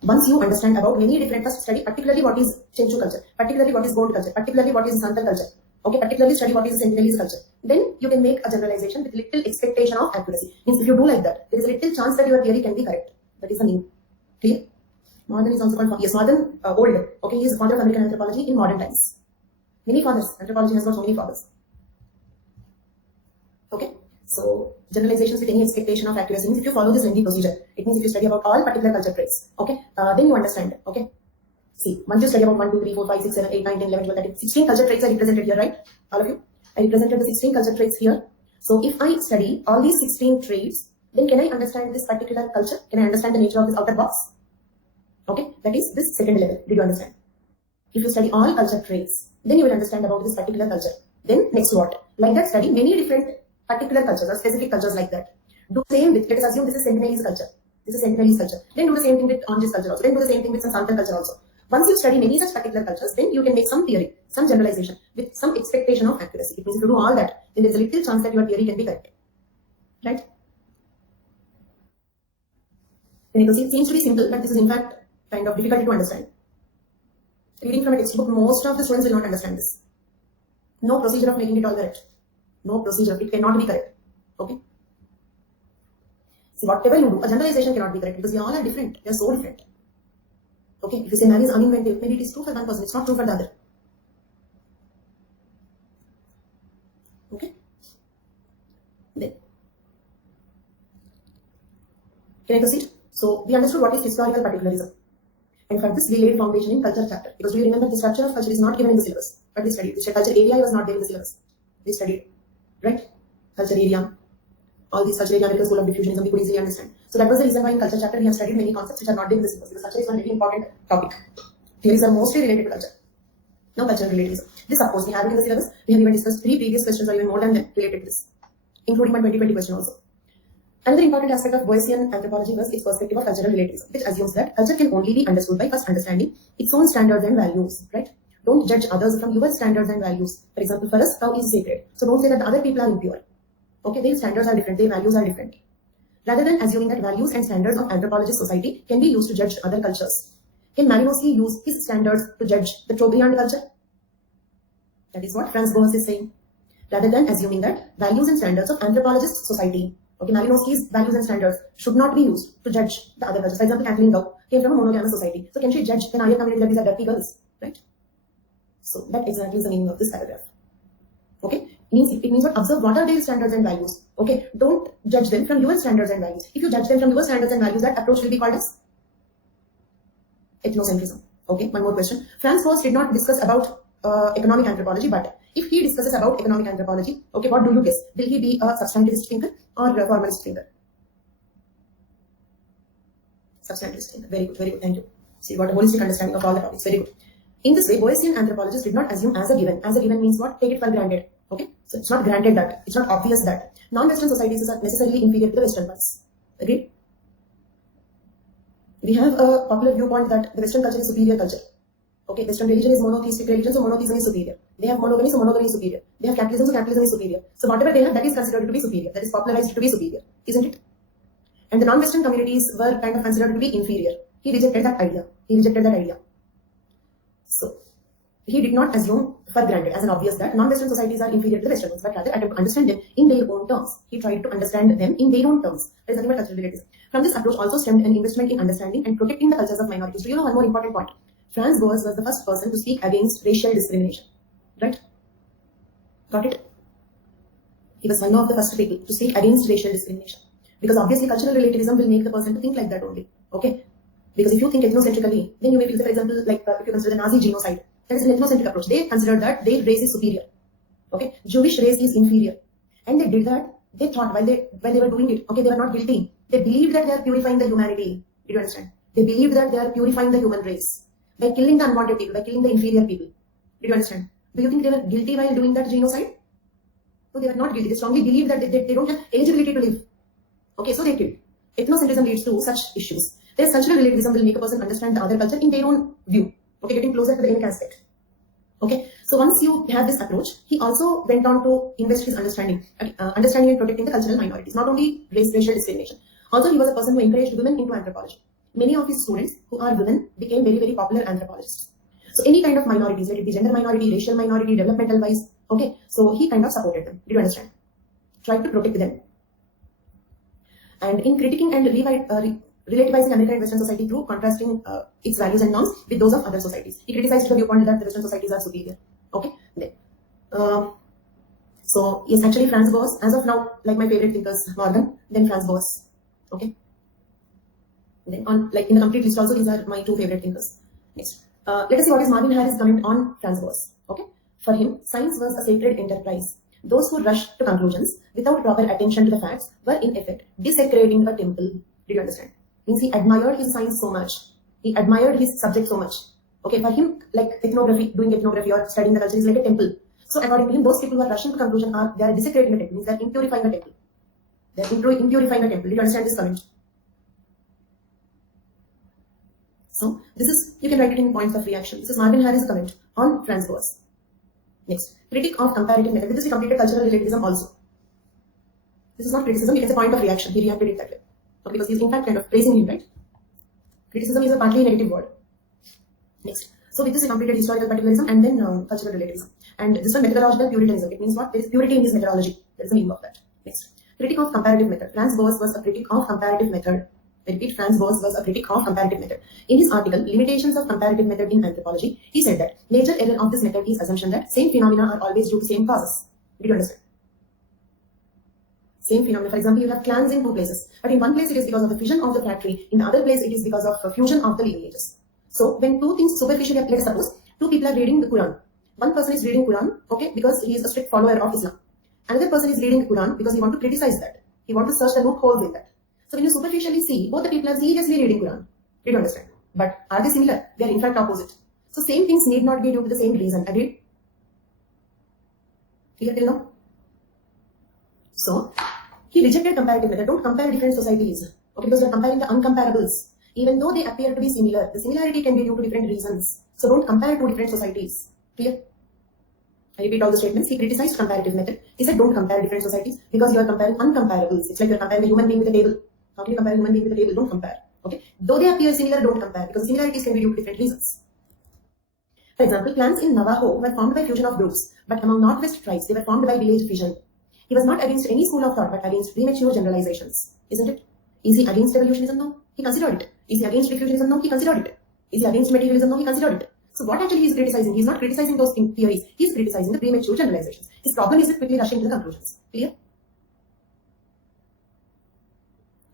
Once you understand about many different, first study particularly what is Chenchu culture, particularly what is Gold culture, particularly what is Santal culture. Okay, particularly study what is Sentinelese culture. Then you can make a generalization with little expectation of accuracy. Means if you do like that, there is a little chance that your theory can be correct. That is the meaning. Clear? Modern is also called, yes, modern, old. Okay, he is father of American anthropology in modern times. Many fathers. Anthropology has got so many fathers. Okay, so generalizations with any expectation of accuracy means if you follow this lengthy procedure, it means if you study about all particular culture traits, okay, then you understand. Okay, see, once you study about 1, 2, 3, 4, 5, 6, 7, 8, 9, 10, 11, 12, 13, 16 culture traits are represented here, right? All of you, I represented the 16 culture traits here. So if I study all these 16 traits, then can I understand this particular culture? Can I understand the nature of this outer box? Okay, that is this second level. Did you understand? If you study all culture traits, then you will understand about this particular culture. Then next what? Like that, study many different particular cultures or specific cultures like that. Do the same with, let us assume this is Sentinelese culture. This is Sentinelese culture. Then do the same thing with Oranges culture also. Then do the same thing with some Santal culture also. Once you study many such particular cultures, then you can make some theory, some generalization with some expectation of accuracy. It means if you do all that, then there is a little chance that your theory can be correct. Right? It seems to be simple, but this is in fact kind of difficult to understand. Reading from a textbook, most of the students will not understand this. No procedure of making it all correct. No procedure, it cannot be correct. Okay? See, whatever you do, a generalization cannot be correct because we all are different. We are so different. Okay, if you say man is uninventive, maybe it is true for one person, it's not true for the other. Okay? Then, can I proceed? So, we understood what is historical particularism. And for this, we laid foundation in culture chapter. Because do you remember the structure of culture is not given in the syllabus, but we studied. The culture area was not there in the syllabus. We studied, right? Culture area. All these culture area, American School of Diffusionism, we could easily understand. So that was the reason why in culture chapter we have studied many concepts which are not there in the syllabus. Because culture is one very important topic. Theories are mostly related to culture. Now cultural relativism. This of course we have it in the syllabus. We have even discussed 3 previous questions or even more than that related to this, including one 2020 question also. Another important aspect of Bayesian anthropology was its perspective of cultural relativism, which assumes that culture can only be understood by first understanding its own standards and values, right? Don't judge others from your standards and values. For example, for us, cow is sacred. So don't say that the other people are impure. Okay, their standards are different, their values are different. Rather than assuming that values and standards of anthropologist society can be used to judge other cultures, can Malinowski use his standards to judge the Trobriand culture? That is what Franz Boas is saying. Rather than assuming that values and standards of anthropologist society, okay, Malinowski's values and standards should not be used to judge the other cultures. For example, Kathleen Dow came from a monogamous society. So can she judge the Aryan community that these are dirty girls, right? So that exactly is the meaning of this paragraph. Okay, it means what? Observe what are their standards and values. Okay, don't judge them from your standards and values. If you judge them from your standards and values, that approach will be called as ethnocentrism. Okay, one more question. Franz Boas did not discuss about economic anthropology, but if he discusses about economic anthropology, okay, what do you guess? Will he be a substantivist thinker or a formalist thinker? Substantivist thinker. Very good, very good. Thank you. So you got a holistic understanding of all the topics. Very good. In this way, Boasian anthropologists did not assume as a given. As a given means what? Take it for granted. Okay, so it's not granted that, it's not obvious that non-Western societies are necessarily inferior to the Western ones. Agreed? We have a popular viewpoint that the Western culture is superior culture. Okay, Western religion is monotheistic religion, so monotheism is superior. They have monogamy, so monogamy is superior. They have capitalism, so capitalism is superior. So whatever they have, that is considered to be superior. That is popularized to be superior, isn't it? And the non-Western communities were kind of considered to be inferior. He rejected that idea. So he did not assume for granted as an obvious that non-Western societies are inferior to the Western ones, but rather attempt to understand them in their own terms. He tried to understand them in their own terms. There is nothing but cultural relativism. From this approach also stemmed an investment in understanding and protecting the cultures of minorities. Do you know one more important point? Franz Boas was the first person to speak against racial discrimination. Right? Got it? He was one of the first people to speak against racial discrimination. Because obviously cultural relativism will make the person to think like that only. Okay? Because if you think ethnocentrically, then you may feel, for example, like if you consider the Nazi genocide, that is an ethnocentric approach. They considered that their race is superior. Okay? Jewish race is inferior. And they did that. They thought while they were doing it, okay, they were not guilty. They believed that they are purifying the humanity. Did you understand? They believed that they are purifying the human race by killing the unwanted people, by killing the inferior people. Did you understand? Do you think they were guilty while doing that genocide? No, they were not guilty. They strongly believed that they don't have eligibility to live. Okay, so they killed. Ethnocentrism leads to such issues. Their cultural relativism will make a person understand the other culture in their own view. Okay, getting closer to the ethnic aspect. Okay, so once you have this approach, he also went on to invest his understanding and protecting the cultural minorities, not only racial discrimination. Also, he was a person who encouraged women into anthropology. Many of his students who are women became very, very popular anthropologists. So any kind of minorities, let it be gender minority, racial minority, developmental wise, okay, so he kind of supported them. Did you understand? Tried to protect them. And in critiquing and relativizing American and Western society through contrasting its values and norms with those of other societies. He criticized the viewpoint that the Western societies are superior. Okay, then. So yes, actually Franz Boas, as of now, like my favorite thinkers, Morgan, then Franz Boas. Okay. Then on, like in the complete list also, these are my two favorite thinkers. Next, let us see what is Marvin Harris' comment on Franz Boas. Okay, for him, science was a sacred enterprise. Those who rushed to conclusions without proper attention to the facts were in effect desecrating a temple. Did you understand? Means he admired his science so much. He admired his subject so much. Okay, for him, like ethnography, doing ethnography or studying the culture is like a temple. So according to him, those people who are rushing to conclusion they are desecrating the temple. Means they are impurifying the temple. They are impurifying the temple. Did you understand this comment? So this is, you can write it in points of reaction. This is Marvin Harris' comment on Franz Boas. Next, critique of comparative method. With this we completed cultural relativism also. This is not criticism, it is a point of reaction. He reacted it that way. Okay, because he's in fact kind of praising him, right? Criticism is a partly negative word. Next, so with this we completed historical particularism and then cultural relativism. And this one methodological puritanism. It means what? There is purity in his methodology. That is the meaning of that. Next, critique of comparative method. Franz Boas was a critic of comparative method. I repeat, Franz Boas was a critic of comparative method. In his article, Limitations of Comparative Method in Anthropology, he said that major error of this method is assumption that same phenomena are always due to same causes. Did you understand? Same phenomena. For example, you have clans in two places, but in one place it is because of the fission of the factory, in the other place it is because of the fusion of the lineages. So when two things superficially, let us suppose two people are reading the Quran. One person is reading Quran, okay, because he is a strict follower of Islam. Another person is reading the Quran because he wants to criticize that. He wants to search the loopholes in that. So when you superficially see, both the people are seriously reading Quran. Did you understand? But are they similar? They are in fact opposite. So same things need not be due to the same reason. Agreed? Clear till now? So he rejected comparative method. Don't compare different societies. Okay, because you are comparing the uncomparables. Even though they appear to be similar, the similarity can be due to different reasons. So don't compare two different societies. Clear? I repeat all the statements. He criticized comparative method. He said don't compare different societies because you are comparing uncomparables. It's like you are comparing a human being with a table. How can you compare a human being with a table? Don't compare. Okay. Though they appear similar, don't compare because similarities can be due to different reasons. For example, clans in Navajo were formed by fusion of groups, but among Northwest tribes, they were formed by village fission. He was not against any school of thought, but against premature generalizations. Isn't it? Is he against evolutionism? No. He considered it. Is he against diffusionism? No. He considered it. Is he against materialism? No. He considered it. So what actually he is criticizing? He is not criticizing those theories. He is criticizing the premature generalizations. His problem is with quickly rushing to the conclusions. Clear?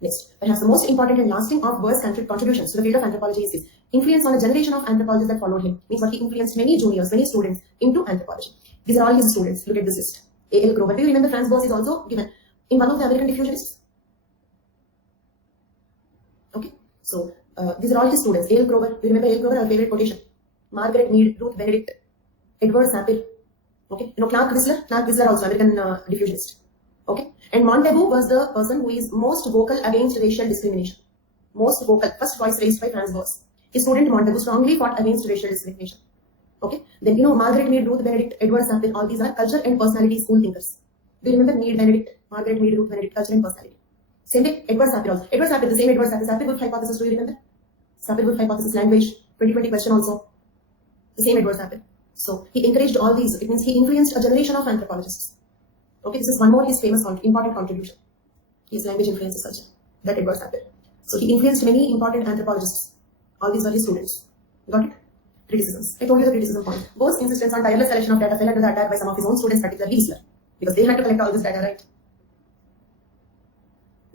Next, perhaps the most important and lasting of Boas' contributions to the field of anthropology is this. Influence on a generation of anthropologists that followed him. Means what, he influenced many juniors, many students into anthropology. These are all his students. Look at this list. A.L. Grover. Do you remember Franz Boas is also given in one of the American diffusionists? Okay. So these are all his students. A.L. Grover. Do you remember A.L. Grover? Our favorite quotation. Margaret Mead, Ruth Benedict, Edward Sapir. Okay. You know Clark Whistler? Clark Whistler also American diffusionist. Okay. And Montagu was the person who is most vocal against racial discrimination. Most vocal. First voice raised by Franz Boas. His student Montagu strongly fought against racial discrimination. Okay. Then you know Margaret Mead, Ruth Benedict, Edward Sapir, all these are culture and personality school thinkers. Do you remember Mead, Benedict, Margaret Mead, Ruth Benedict, culture and personality? Same way, Edward Sapir also. Edward Sapir, the same Edward Sapir. Sapir-Whorf hypothesis, do you remember? Sapir-Whorf hypothesis, language, 2020 question also. The same Edward Sapir. So he encouraged all these. It means he influenced a generation of anthropologists. Okay, this is one more his famous important contribution. His language influences culture. That Edward Sapir. So he influenced many important anthropologists. All these were his students. Got it? Criticisms. I told you the criticism point. Bo's insistence on tireless selection of data fell under the attack by some of his own students, particularly Whistler, because they had to collect all this data, right?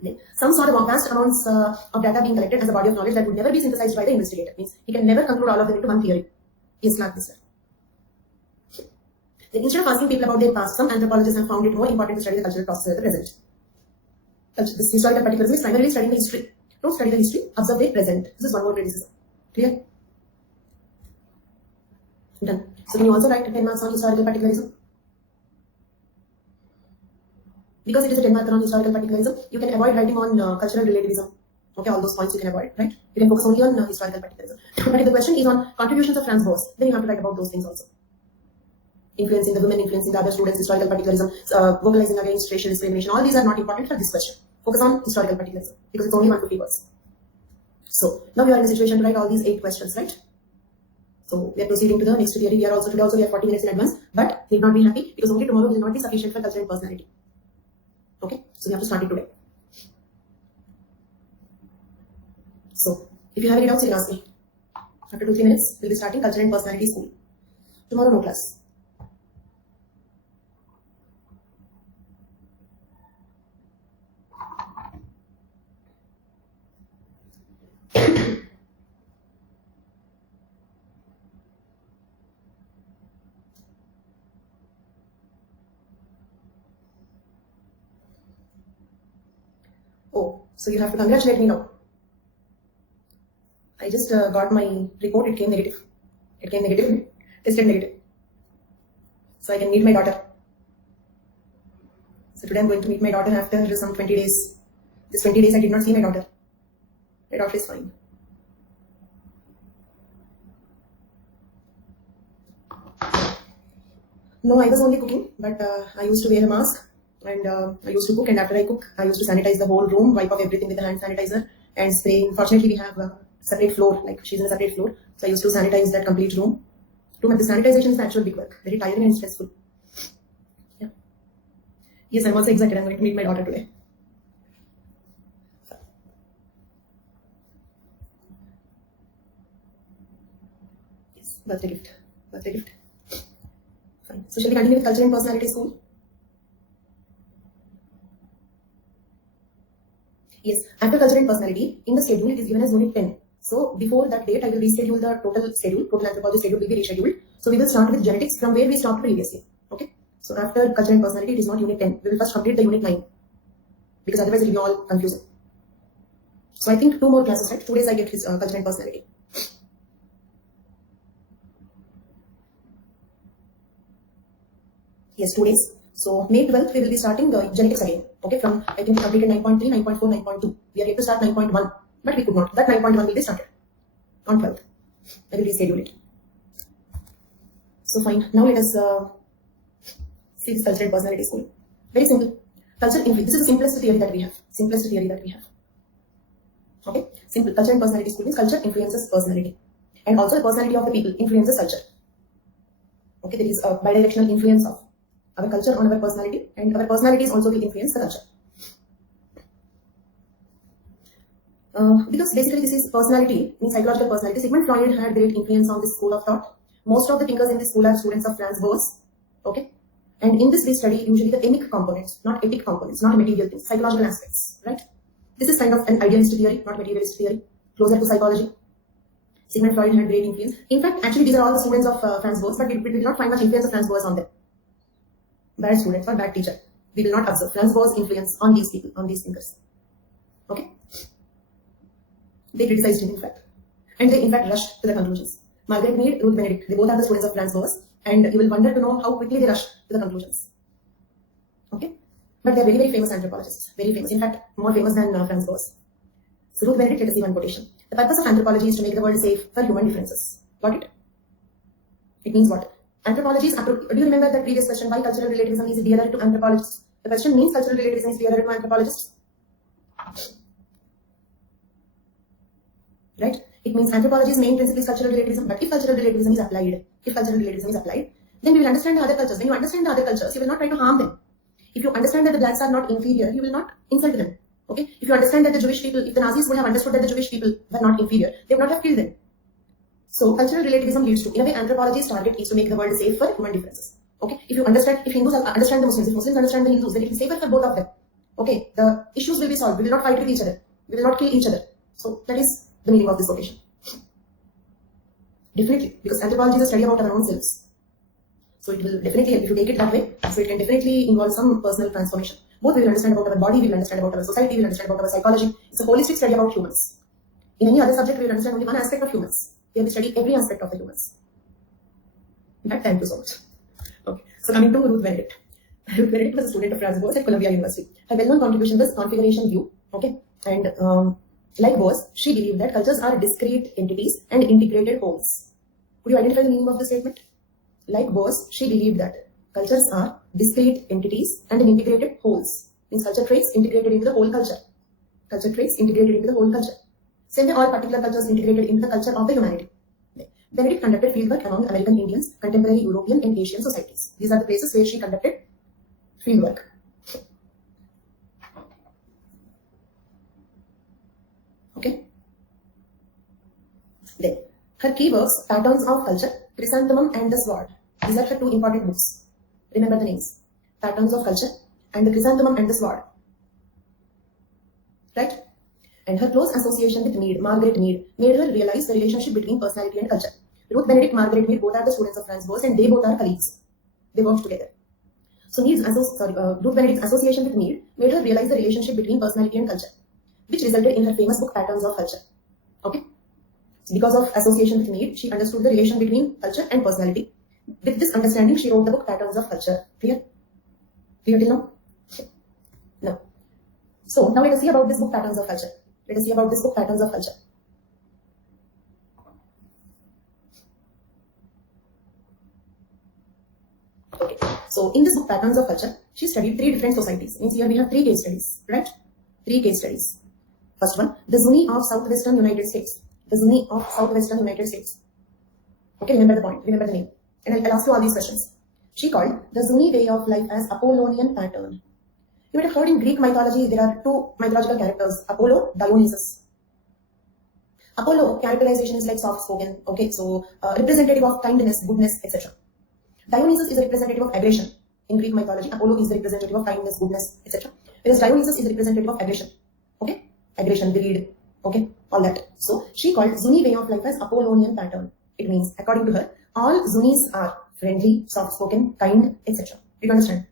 Then, some saw the vast amounts of data being collected as a body of knowledge that would never be synthesized by the investigator. Means he can never conclude all of them into one theory. Yes, Clark Whistler. Then instead of asking people about their past, some anthropologists have found it more important to study the cultural process at the present. This historical particularism is primarily studying the history. Don't study the history, observe the present. This is one more criticism. Clear? Done. So can you also write 10 marks on historical particularism? Because it is a 10 marker on historical particularism, you can avoid writing on cultural relativism. Okay, all those points you can avoid, right? You can focus only on historical particularism. But if the question is on contributions of Franz Boas, then you have to write about those things also. Influencing the women, influencing the other students, historical particularism, vocalizing against racial discrimination, all these are not important for this question. Focus on historical particularism because it's only 150 words. So now we are in a situation to write all these 8 questions, right? So we are proceeding to the next theory. Today also we are 40 minutes in advance, but need not be happy because only tomorrow will not be sufficient for culture and personality. Okay, so we have to start it today. So if you have any doubts, you can ask me. After 2-3 minutes, we'll be starting culture and personality school. Tomorrow, no class. Oh, so you have to congratulate me now. I just got my report, it came negative. It came negative, tested negative. So I can meet my daughter. So today I'm going to meet my daughter after some 20 days. This 20 days I did not see my daughter. My daughter is fine. No, I was only cooking, but I used to wear a mask. And I used to cook, and after I cook, I used to sanitize the whole room, wipe off everything with a hand sanitizer and spray. Fortunately, we have a separate floor, like she's in a separate floor. So I used to sanitize that complete room. But the sanitization is actual big work, very tiring and stressful. Yeah. Yes, I'm also excited. I'm going to meet my daughter today. Yes, birthday gift. Birthday gift. Fine. So shall we continue with culture and personality school? Yes, after culture and personality, in the schedule it is given as unit 10. So before that date, I will reschedule the total schedule, total anthropology schedule will be rescheduled. So we will start with genetics from where we stopped previously. Okay. So after culture and personality, it is not unit 10. We will first complete the unit 9. Because otherwise it will be all confusing. So I think 2 more classes, right? 2 days I get his culture and personality. Yes, 2 days. So May 12th, we will be starting the genetics again. Okay, from I think we completed 9.3, 9.4, 9.2. We are yet to start 9.1, but we could not. That 9.1 will be started on 12th. I will reschedule it. So fine. Now let us see this culture and personality school. Very simple. Culture influence. This is the simplest theory that we have. Simplest theory that we have. Okay. Simple. Culture and personality school means culture influences personality, and also the personality of the people influences culture. Okay, there is a bidirectional influence of our culture on our personality, and our personalities also will influence the culture. Because basically this is personality, means psychological personality. Sigmund Freud had great influence on this school of thought. Most of the thinkers in this school are students of Franz Boas. Okay, and in this we study usually the emic components, not ethic components, not material things, psychological aspects, right? This is kind of an idealist theory, not materialist theory, closer to psychology. Sigmund Freud had great influence. In fact, actually, these are all the students of Franz Boas, but we did not find much influence of Franz Boas on them. Bad student or bad teacher. We will not observe Franz Boas' influence on these people, on these thinkers. Okay? They criticized him, in fact. And they, in fact, rushed to the conclusions. Margaret Mead, Ruth Benedict, they both are the students of Franz Boas, and you will wonder to know how quickly they rushed to the conclusions. Okay? But they are very, very famous anthropologists. Very famous. In fact, more famous than Franz Boas. So Ruth Benedict, let us see one quotation. The purpose of anthropology is to make the world safe for human differences. Got it? It means what? Anthropology is, do you remember the previous question, why cultural relativism is dearer to anthropologists? The question means cultural relativism is dearer to anthropologists. Right? It means anthropology's main principle is cultural relativism, but if cultural relativism is applied, then we will understand the other cultures. When you understand the other cultures, you will not try to harm them. If you understand that the blacks are not inferior, you will not insult them. Okay? If you understand that the Jewish people, if the Nazis would have understood that the Jewish people were not inferior, they would not have killed them. So cultural relativism leads to, in a way, anthropology's target is to make the world safe for human differences. Okay? If you understand, if Hindus understand the Muslims, if Muslims understand the Hindus, then it is safer for both of them. Okay? The issues will be solved. We will not fight with each other. We will not kill each other. So that is the meaning of this quotation. Definitely, because anthropology is a study about our own selves. So it will definitely help if you take it that way. So it can definitely involve some personal transformation. Both we will understand about our body, we will understand about our society, we will understand about our psychology. It's a holistic study about humans. In any other subject, we will understand only one aspect of humans. Here we study every aspect of the humans. In fact, thank you so much. Okay, so coming to Ruth Benedict. Ruth Benedict was a student of Franz Boas at Columbia University. Her well-known contribution was configuration view. Okay, and like Boas, she believed that cultures are discrete entities and integrated wholes. Could you identify the meaning of the statement? Like Boas, she believed that cultures are discrete entities and integrated wholes. Means culture traits integrated into the whole culture. Culture traits integrated into the whole culture. Same way all particular cultures integrated into the culture of the humanity. Benedict conducted fieldwork among American Indians, contemporary European and Asian societies. These are the places where she conducted fieldwork. Okay. Then, her key works, Patterns of Culture, Chrysanthemum and the Sword. These are her two important books. Remember the names. Patterns of Culture and the Chrysanthemum and the Sword. Right? And her close association with Mead, Margaret Mead, made her realize the relationship between personality and culture. Ruth Benedict, Margaret Mead, both are the students of Franz Boas and they both are colleagues. They worked together. So Ruth Benedict's association with Mead made her realize the relationship between personality and culture, which resulted in her famous book Patterns of Culture. Okay? So because of association with Mead, she understood the relation between culture and personality. With this understanding, she wrote the book Patterns of Culture. Clear? Clear till now? No. So now let us see about this book Patterns of Culture. Let us see about this book Patterns of Culture. Okay. So in this book Patterns of Culture, she studied 3 different societies. Means here we have 3 case studies, right? 3 case studies. First one, the Zuni of Southwestern United States. The Zuni of Southwestern United States. Okay, remember the point, remember the name. And I'll ask you all these questions. She called the Zuni way of life as Apollonian pattern. You might have heard in Greek mythology, there are 2 mythological characters, Apollo, Dionysus. Apollo, characterization is like soft-spoken, okay, so representative of kindness, goodness, etc. Dionysus is a representative of aggression. In Greek mythology, Apollo is the representative of kindness, goodness, etc. Whereas Dionysus is the representative of aggression. Okay? Aggression, greed, okay, all that. So she called Zuni way of life as Apollonian pattern. It means, according to her, all Zunis are friendly, soft-spoken, kind, etc. Did you understand?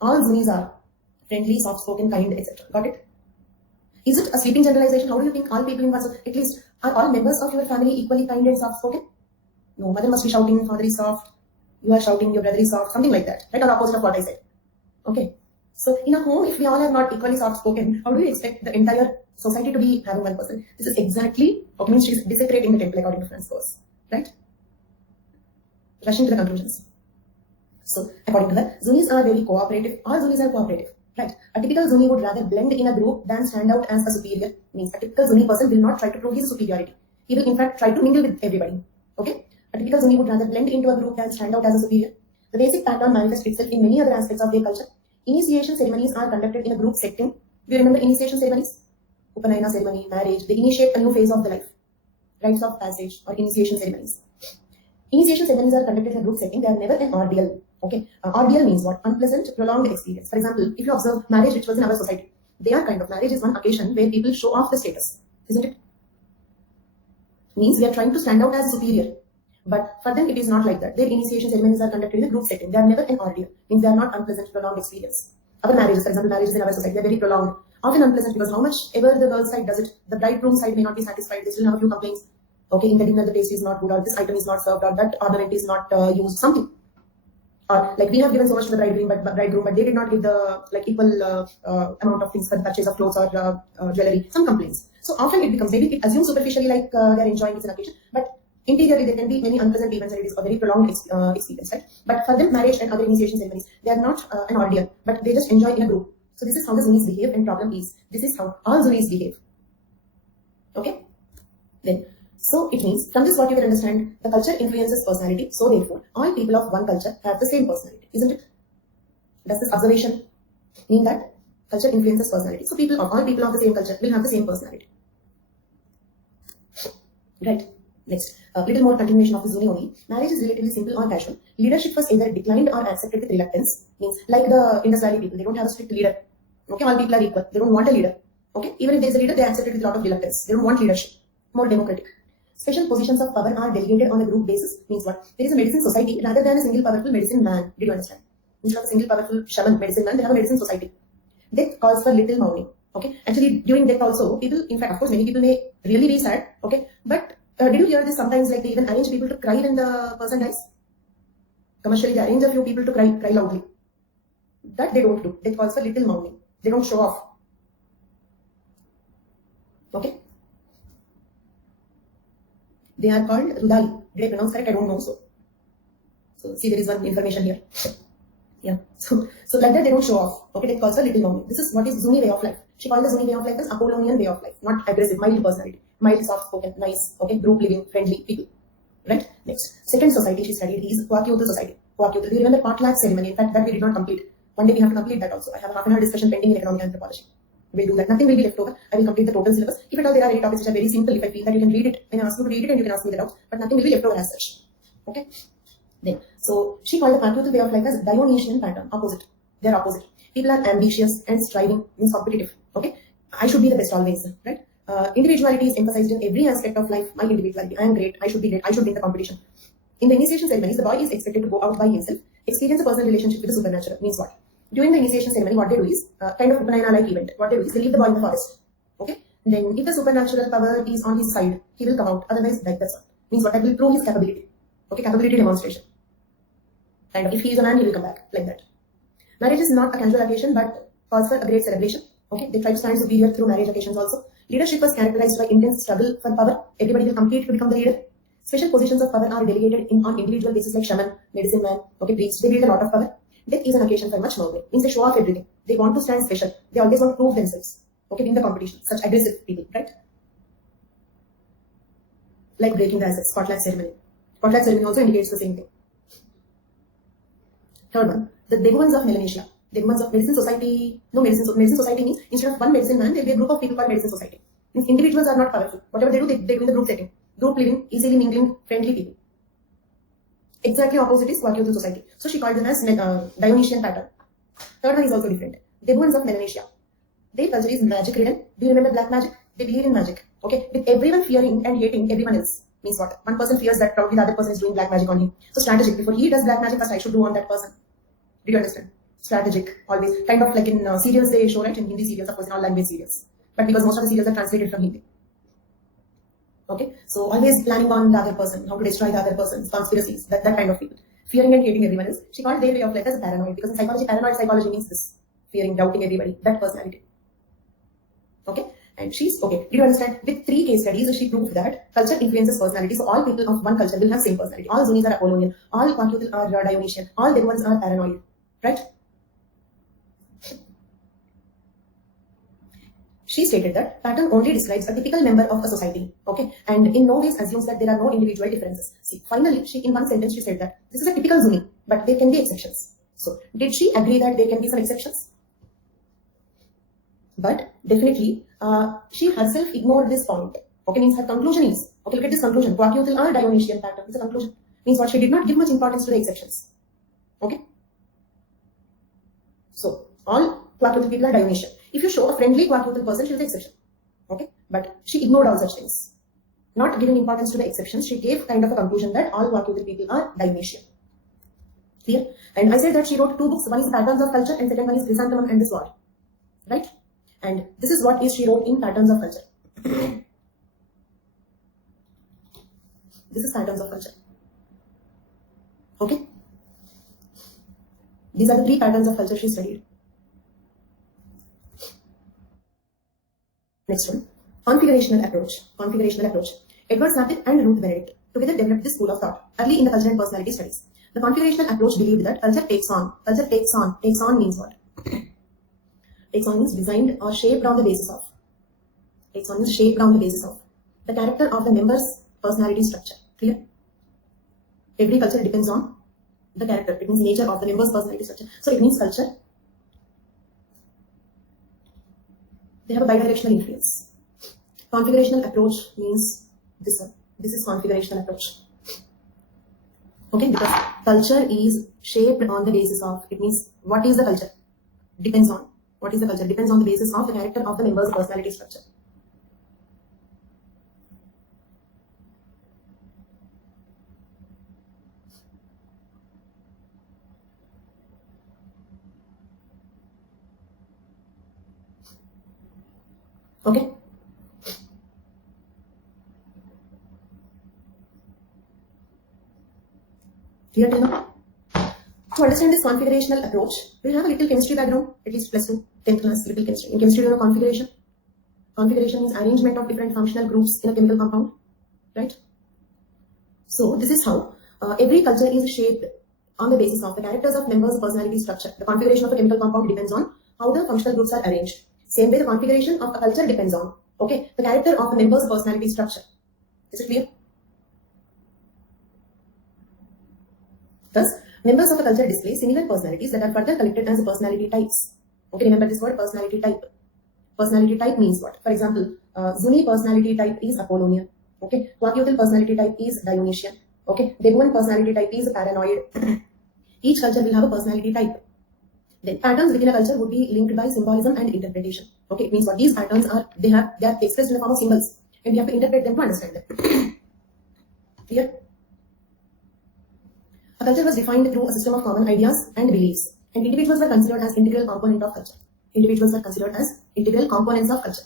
All Zunis are friendly, soft-spoken, kind, etc. Got it? Is it a sweeping generalization? How do you think all people in one, at least, are all members of your family equally kind and soft-spoken? No, mother must be shouting, father is soft, you are shouting, your brother is soft, something like that, right? Or opposite of what I said. Okay. So in a home, if we all are not equally soft-spoken, how do you expect the entire society to be having one person? This is exactly, okay, means she is desecrating the temple according to Franz Boas, right? Rushing to the conclusions. So according to her, Zunis are very cooperative. All Zunis are cooperative, right? A typical Zuni would rather blend in a group than stand out as a superior. Means a typical Zuni person will not try to prove his superiority. He will in fact try to mingle with everybody. Okay? A typical Zuni would rather blend into a group than stand out as a superior. The basic pattern manifests itself in many other aspects of their culture. Initiation ceremonies are conducted in a group setting. Do you remember initiation ceremonies? Upanayana ceremony, marriage. They initiate a new phase of the life. Rites of passage or initiation ceremonies. Initiation ceremonies are conducted in a group setting. They are never an ordeal. Okay, ordeal means what? Unpleasant, prolonged experience. For example, if you observe marriage rituals in our society, they are kind of, marriage is one occasion where people show off the status, isn't it? Means we are trying to stand out as superior. But for them, it is not like that. Their initiation ceremonies are conducted in a group setting. They are never an ordeal. Means they are not unpleasant, prolonged experience. Our marriages, for example, marriages in our society, they are very prolonged. Often unpleasant because how much ever the girl side does it, the bridegroom side may not be satisfied. They still have a few complaints. Okay, in the dinner the taste is not good, or this item is not served, or that ornament is not used, something. Or like we have given so much to the bridegroom, but they did not give the equal amount of things for the purchase of clothes or jewelry. Some complaints. So often it becomes, maybe it assumes superficially like they are enjoying this occasion, but interiorly there can be many unpleasant events and it is a very prolonged experience, right? But for them, marriage and other initiation ceremonies, they are not an ordeal, but they just enjoy in a group. So this is how the Zunis behave, and problem is, this is how all Zunis behave. Okay? Then, so it means, from this what you can understand, the culture influences personality, so therefore, all people of one culture have the same personality, isn't it? Does this observation mean that culture influences personality? So all people of the same culture will have the same personality. Right? Next, a little more continuation of the Zuni only. Marriage is relatively simple or casual. Leadership was either declined or accepted with reluctance. Means, like the Indus Valley people, they don't have a strict leader. Okay, all people are equal. They don't want a leader. Okay, even if there is a leader, they accept it with a lot of reluctance. They don't want leadership. More democratic. Special positions of power are delegated on a group basis. Means what? There is a medicine society rather than a single powerful medicine man. Did you understand? Instead of a single powerful shaman, medicine man, they have a medicine society. Death calls for little mourning. Okay, actually during death also, people, in fact, of course, many people may really be sad. Okay, but did you hear this sometimes, like they even arrange people to cry when the person dies? Commercially, they arrange a few people to cry loudly. That they don't do. Death calls for little mourning. They don't show off. Okay. They are called Rudali. Did I pronounce correct? I don't know. So see, there is one information here. Yeah. So like that they don't show off. Okay, death calls for little mourning. This is what is Zuni way of life. She called the Zuni way of life as Apollonian way of life, not aggressive, mild personality. Mild, soft-spoken, nice, okay, group living, friendly people, right? Next, second society she studied is Kwakyutal society. Kwakyutal, do you remember potlatch ceremony? In fact, that we did not complete. One day we have to complete that also. I have a half-an-hour discussion pending in economic anthropology. We'll do that. Nothing will be left over. I will complete the total syllabus. If at all there are any topics which are very simple, if I feel that you can read it, then I ask you to read it and you can ask me the doubts. But nothing will be left over as such. Okay? Then, so she called the Kwakyutal way of life as Dionysian pattern, opposite. They are opposite. People are ambitious and striving, means competitive. Okay? I should be the best always, right? Individuality is emphasized in every aspect of life. My individuality, I am great, I should be great, I should win the competition. In the initiation ceremonies, the boy is expected to go out by himself, experience a personal relationship with the supernatural. Means what? During the initiation ceremony, what they do is kind of Upanayana-like event. What they do is they leave the boy in the forest. Okay? Then, if the supernatural power is on his side, he will come out. Otherwise, that's all. Means what? That will prove his capability. Okay? Capability demonstration. Kind of, if he is a man, he will come back like that. Marriage is not a casual occasion, but calls for a great celebration. Okay? They try to stand superior through marriage occasions also. Leadership was characterized by intense struggle for power. Everybody will compete to become the leader. Special positions of power are delegated on individual basis like shaman, medicine man, okay, priest. They wield a lot of power. Death is an occasion for much mourning. Means they show off everything. They want to stand special. They always want to prove themselves. Okay, in the competition. Such aggressive people, right? Like breaking the assets, potlatch ceremony. Potlatch ceremony also indicates the same thing. Third one, the Deguans of Melanesia. Deguans of medicine society. No, medicine society means instead of one medicine man, there will be a group of people called medicine society. Means individuals are not powerful. Whatever they do, they do in the group setting. Group living, easily mingling, friendly people. Exactly opposite is Kwakyutal society. So she called them as Dionysian pattern. Third one is also different. Deguans of Melanesia. Their culture is magic ridden. Do you remember black magic? They believe in magic. Okay, with everyone fearing and hating everyone else. Means what? One person fears that probably the other person is doing black magic on him. So strategic. Before he does black magic, first I should do on that person. Did you understand? Strategic, always. Kind of like in serials they show, right? In Hindi serials, of course, in all language serials. But because most of the serials are translated from Hindi. Okay, so always planning on the other person, how to destroy the other person's conspiracies, that kind of people. Fearing and hating everyone else. She called their way of life as a paranoid, because in psychology, paranoid psychology means this. Fearing, doubting everybody, that personality. Okay, and she's, okay, did you understand? With 3 case studies, she proved that culture influences personality. So all people of one culture will have same personality. All Zunis are Apollonian, all Kwakyutal are Dionysian, all Deguans are paranoid. Right? She stated that pattern only describes a typical member of a society, okay, and in no ways assumes that there are no individual differences. See, finally, in one sentence, she said that this is a typical Zuni, but there can be exceptions. So, did she agree that there can be some exceptions? But definitely, she herself ignored this point. Okay, means her conclusion is, okay, look at this conclusion. Kwakyutal are Dionysian pattern. It's a conclusion. Means what? She did not give much importance to the exceptions. Okay. So, all Kwakyutal people are Dionysian. If you show a friendly Kwakyutal person, she is the exception. Okay? But she ignored all such things. not giving importance to the exceptions, she gave kind of a conclusion that all Vakyutil people are Dionysian. Clear? And I said that she wrote 2 books. One is Patterns of Culture and second one is Chrysanthemum and the Sword. Right? And this is what she wrote in Patterns of Culture. This is Patterns of Culture. Okay? These are the 3 patterns of culture she studied. Next one. Configurational approach. Configurational approach. Edward Sapir and Ruth Benedict together developed this school of thought early in the culture and personality studies. The configurational approach believed that culture takes on. Culture takes on. Takes on means what? Takes on means designed or shaped on the basis of. Takes on means shaped on the basis of the character of the member's personality structure. Clear? Every culture depends on the character. It means nature of the member's personality structure. So it means culture. They have a bidirectional influence. Configurational approach means this one. This is configurational approach. Okay, because culture is shaped on the basis of, it means what is the culture? Depends on. What is the culture? Depends on the basis of the character of the member's personality structure. Okay. Clear till now? To understand this configurational approach, we have a little chemistry background, at least +2, 10th class, little chemistry. In chemistry, you know configuration. Configuration means arrangement of different functional groups in a chemical compound, right? So this is how every culture is shaped on the basis of the characters of members' personality structure. The configuration of a chemical compound depends on how the functional groups are arranged. Same way, the configuration of a culture depends on, okay, the character of the member's personality structure. Is it clear? Thus, members of a culture display similar personalities that are further collected as personality types. Okay, remember this word, personality type. Personality type means what? For example, Zuni personality type is Apollonian. Okay, Vakyutil personality type is Dionysian. Okay, Debuan personality type is paranoid. Each culture will have a personality type. Then patterns within a culture would be linked by symbolism and interpretation. Okay, it means what these patterns are, they are expressed in the form of symbols, and we have to interpret them to understand them. Clear? A culture was defined through a system of common ideas and beliefs, and individuals were considered as integral component of culture. Individuals were considered as integral components of culture.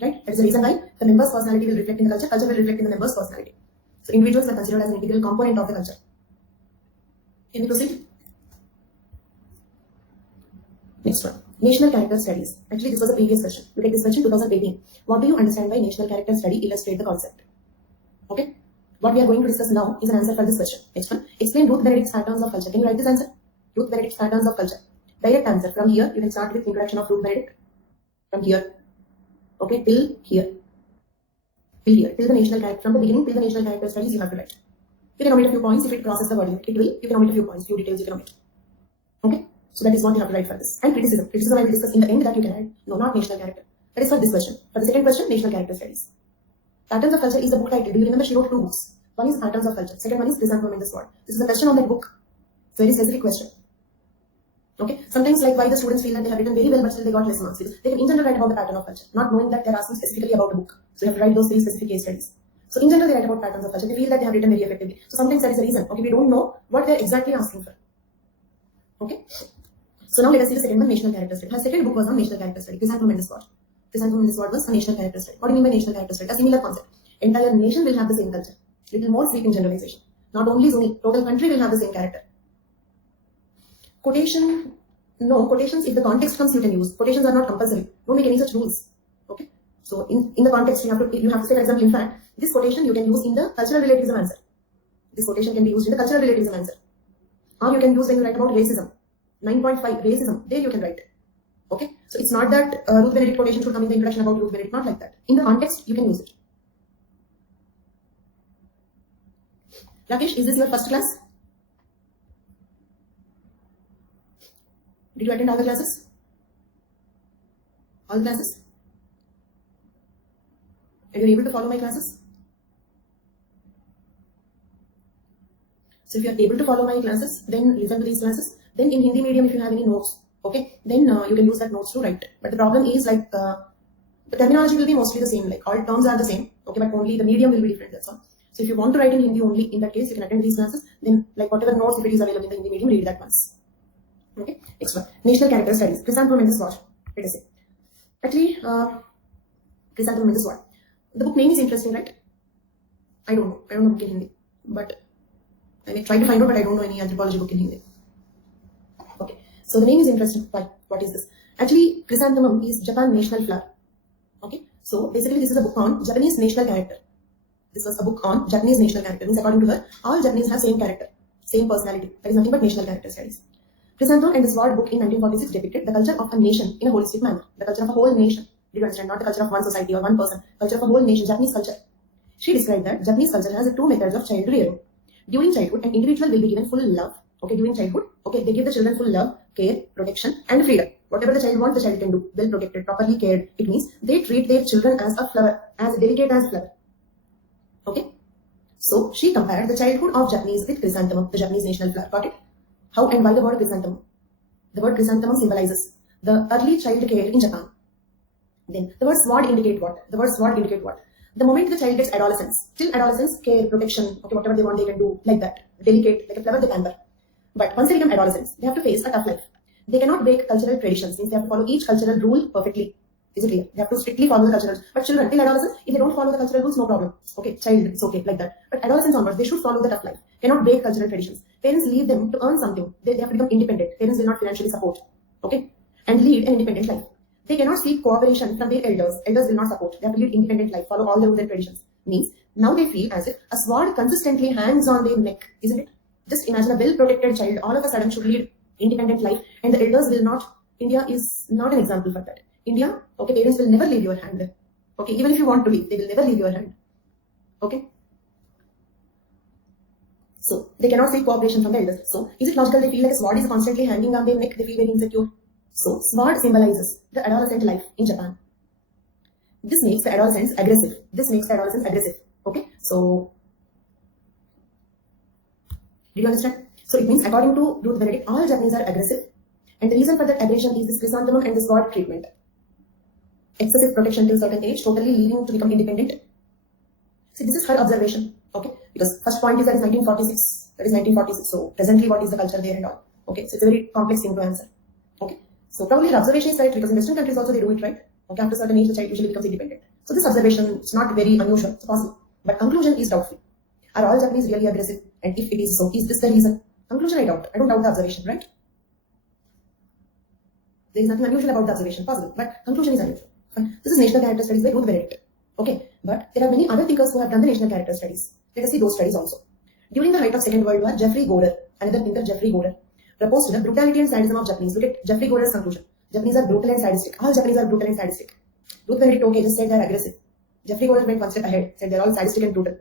Right? That is the reason why the member's personality will reflect in the culture, culture will reflect in the member's personality. So individuals were considered as an integral component of the culture. Can we proceed? Next one. National character studies. Actually, this was a previous question. Look at this question, 2018. What do you understand by national character study? Illustrate the concept. Okay? What we are going to discuss now is an answer for this question. Next one. Explain Ruth Benedict's patterns of culture. Can you write this answer? Ruth Benedict's patterns of culture. Direct answer. From here, you can start with introduction of Ruth Benedict. From here. Okay, till here. Till here. Till the national character. From the beginning till the national character studies, you have to write. You can omit a few points if it crosses the word limit. It will. You can omit a few points, few details you can omit. Okay? So that is what you have to write for this. And criticism. Criticism I will discuss in the end that you can add. No, not national character. That is for this question. For the second question, national character studies. Patterns of Culture is the book title. Do you remember she wrote 2 books? One is Patterns of Culture. Second one is Chrysanthemum and the Sword. This is a question on that book. It's a very specific question. Okay. Sometimes like why the students feel that they have written very well but still they got less marks. Because they can in general write about the pattern of culture, not knowing that they are asking specifically about a book. So you have to write those 3 specific case studies. So in general they write about patterns of culture. They feel that they have written very effectively. So sometimes that is the reason. Okay, we don't know what they are exactly asking for. Okay. So now let us see the second one, national character study. Her second book was on national character study. Chrysanthemum and the Sword. Chrysanthemum and the Sword was a national character study. What do you mean by national character study? A similar concept. Entire nation will have the same culture. Little more sweeping generalization. Not only Zuni, total country will have the same character. Quotation. No, quotations, if the context comes, you can use. Quotations are not compulsory. Don't make any such rules. Okay. So in the context, you have to say, for example, in fact, this quotation you can use in the cultural relativism answer. This quotation can be used in the cultural relativism answer. Or you can use when you write about racism. 9.5, racism. There you can write. Okay. So it's not that Ruth Benedict quotation should come in the introduction about Ruth Benedict. Not like that. In the context, you can use it. Rakesh, is this your first class? Did you attend all the classes? All the classes? Are you able to follow my classes? So if you are able to follow my classes, then listen to these classes. Then in Hindi medium, if you have any notes, okay, then you can use that notes to write. But the problem is like the terminology will be mostly the same. Like all terms are the same. Okay, but only the medium will be different, that's all. So if you want to write in Hindi only, in that case, you can attend these classes. Then, like whatever notes, if it is available in the Hindi medium, read that once. Okay, next one. National character studies. Chrysanthemum and the Sword. Let us say. Actually, Chrysanthemum and the Sword. The book name is interesting, right? I don't know. I don't know book in Hindi. But I may try to find out, but I don't know any anthropology book in Hindi. Okay, so the name is interesting. Why? What is this? Actually, Chrysanthemum is Japan national flower. Okay, so basically this is a book on Japanese national character. This was a book on Japanese national character. Means according to her, all Japanese have same character, same personality. That is nothing but national character studies. Chrysanthemum and the Sword book in 1946 depicted the culture of a nation in a holistic manner. The culture of a whole nation. Did you understand? Not the culture of one society or one person. Culture of a whole nation, Japanese culture. She described that Japanese culture has two methods of child rearing. During childhood, an individual will be given full love. Okay, during childhood, okay, they give the children full love, care, protection, and freedom. Whatever the child wants, the child can do. Well protected, properly cared. It means they treat their children as a flower, as delicate as flower. Okay, so she compared the childhood of Japanese with chrysanthemum, the Japanese national flower. Got it? How and why the word chrysanthemum? The word chrysanthemum symbolizes the early child care in Japan. Then the word sword indicate what? The word sword indicate what? The moment the child gets adolescence, till adolescence, care, protection, okay, whatever they want, they can do like that. Delicate, like a flower they pamper. But once they become adolescents, they have to face a tough life. They cannot break cultural traditions, means they have to follow each cultural rule perfectly. Is it clear? They have to strictly follow the cultural rules. But children, till adolescence, if they don't follow the cultural rules, no problem. Okay, child, it's okay, like that. But adolescents onwards, they should follow the tough life. Cannot break cultural traditions. Parents leave them to earn something. They have to become independent. Parents will not financially support. Okay? And lead an independent life. They cannot seek cooperation from their elders. Elders will not support. They have to lead independent life, follow all their traditions. Means, now they feel as if a sword consistently hangs on their neck, isn't it? Just imagine a well-protected child all of a sudden should lead independent life, and the elders will not. India is not an example for that. India, okay, parents will never leave your hand. Okay, even if you want to leave, they will never leave your hand. Okay? So, they cannot seek cooperation from the elders. So, is it logical they feel like a sword is constantly hanging on their neck, they feel very insecure? So, sword symbolizes the adolescent life in Japan. This makes the adolescents aggressive. This makes the adolescents aggressive. Okay? So, did you understand? So, it means according to Ruth Benedict, all Japanese are aggressive. And the reason for that aggression is this chrysanthemum and the sword treatment. Excessive protection till certain age, totally leaving to become independent. See, this is her observation. Okay? Because first point is that is 1946. That is 1946. So, presently what is the culture there and all. Okay? So, it's a very complex thing to answer. Okay? So, probably her observation is right because in Western countries also they do it right. Okay, after a certain age, the child usually becomes independent. So this observation is not very unusual, it's possible. But conclusion is doubtful. Are all Japanese really aggressive? And if it is so, is this the reason? Conclusion I doubt. I don't doubt the observation, right? There is nothing unusual about the observation, possible. But conclusion is unusual. Fine. This is national character studies by Ruth Benedict. Okay, but there are many other thinkers who have done the national character studies. Let us see those studies also. During the height of Second World War, Jeffrey Goder, another thinker, Jeffrey Goder, proposed the brutality and sadism of Japanese. Look at Jeffrey Goder's conclusion. Japanese are brutal and sadistic. All Japanese are brutal and sadistic. Ruth Benedict, okay, just said they are aggressive. Jeffrey Goder went one step ahead, said they are all sadistic and brutal.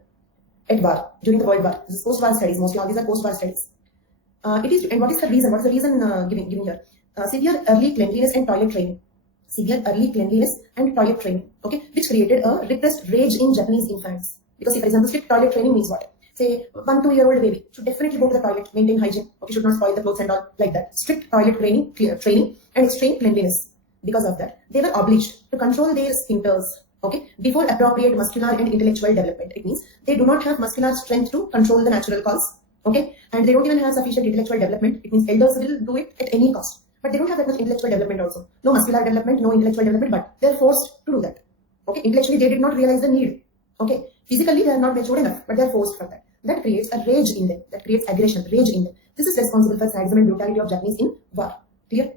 At war, during the World War. This is post-war studies, mostly all these are post-war studies. And what is the reason? What is the reason giving here? Severe early cleanliness and toilet training. Severe early cleanliness and toilet training, okay, which created a repressed rage in Japanese infants. Because, for example, strict toilet training means what? Say, 1-2-year-old baby should definitely go to the toilet, maintain hygiene, okay, should not spoil the clothes and all, like that. Strict toilet training and extreme cleanliness. Because of that, they were obliged to control their sphincters, okay, before appropriate muscular and intellectual development. It means they do not have muscular strength to control the natural cause, okay, and they don't even have sufficient intellectual development. It means elders will do it at any cost, but they don't have that much intellectual development also. No muscular development, no intellectual development, but they're forced to do that. Okay, intellectually they did not realize the need. Okay, physically they are not matured enough, but they're forced for that. That creates a rage in them. That creates aggression, rage in them. This is responsible for sadism and brutality of Japanese in war. Clear?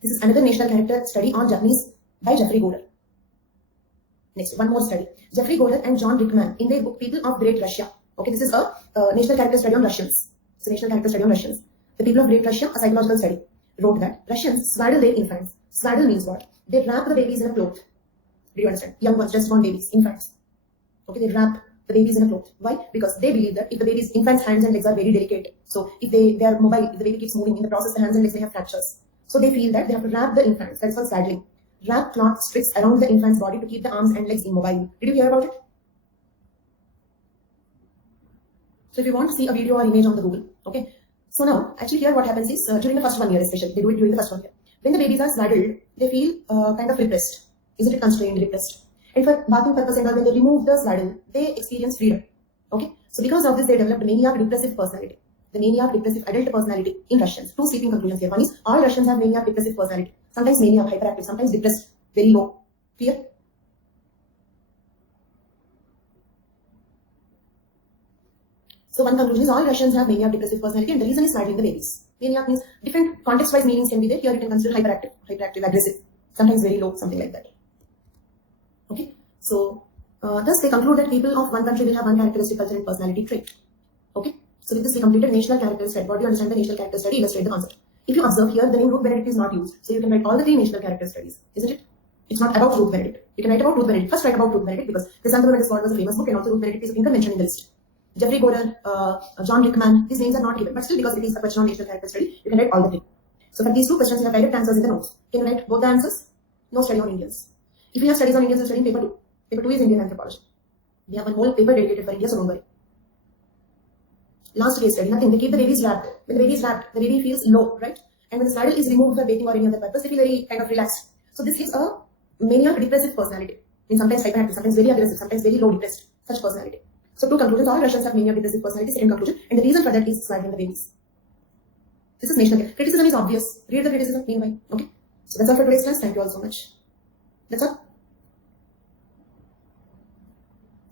This is another national character study on Japanese by Jeffrey Goder. Next, one more study. Jeffrey Goder and John Rickman in their book People of Great Russia. Okay, this is a national character study on Russians. It's a national character study on Russians. The People of Great Russia, a psychological study, wrote that Russians swaddle their infants. Swaddle means what? They wrap the babies in a cloth. Do you understand? Young ones, just born babies, infants. Okay, they wrap the babies in a cloth. Why? Because they believe that if the baby's infant's hands and legs are very delicate, so if they are mobile, if the baby keeps moving in the process, the hands and legs may have fractures. So they feel that they have to wrap the infants. That's called swaddling. Wrap cloth strips around the infant's body to keep the arms and legs immobile. Did you hear about it? So if you want to see a video or image on the Google, okay. So now, actually here what happens is, during the first 1 year especially, they do it during the first 1 year. When the babies are swaddled, they feel kind of repressed. Isn't it constrained, repressed? And for bathing purpose and all, when they remove the swaddle, they experience freedom. Okay, so because of this, they developed maniac depressive personality. The maniac depressive adult personality in Russians. Two sweeping conclusions here. One is all Russians have maniac depressive personality. Sometimes maniac, hyperactive, sometimes depressed, very low. Clear? So one conclusion is all Russians have maniac depressive personality, and the reason is swaddling the babies. Maniac means different context-wise meanings can be there. Here you can consider hyperactive, aggressive, sometimes very low, something like that. Okay, so thus they conclude that people of one country will have one characteristic culture and personality trait. Okay, so with this we completed national character study. What do you understand by national character study? Illustrate the concept. If you observe here, the name Ruth Benedict is not used, so you can write all the three national character studies, isn't it? It's not about Ruth Benedict. You can write about Ruth Benedict. First write about Ruth Benedict because the Sun Woman is was a famous book, and also Ruth Benedict is mentioned in the list. Jeffrey Gorer, John Rickman, these names are not given, but still because it is a question on national character study, you can write all the three. So for these two questions, you have direct answers in the notes. Can you write both the answers? No study on Indians. If you have studies on Indians, you study in paper 2. Paper 2 is Indian anthropology. We have one whole paper dedicated for India, so don't worry. Last case study, nothing. They keep the babies wrapped. When the baby is wrapped, the baby feels low, right? And when the swaddle is removed for bathing or any other purpose, they feel very kind of relaxed. So this gives a maniac depressive personality. I mean, sometimes hyperactive, sometimes very aggressive, sometimes very low depressed, such personality. So two conclusions, all Russians have maniac depressive personality, second conclusion, and the reason for that is swaddling the babies. This is national. Criticism is obvious. Read the criticism meanwhile. Okay. So that's all for today's class. Thank you all so much. That's all.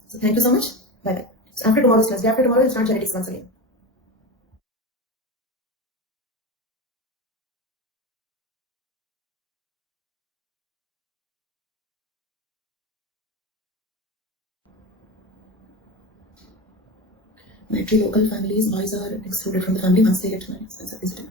So thank you so much. Bye bye. So after tomorrow's class, day after tomorrow, we'll start genetics once again. Matrilocal families, boys are excluded from the family once they get married. That's a visitor.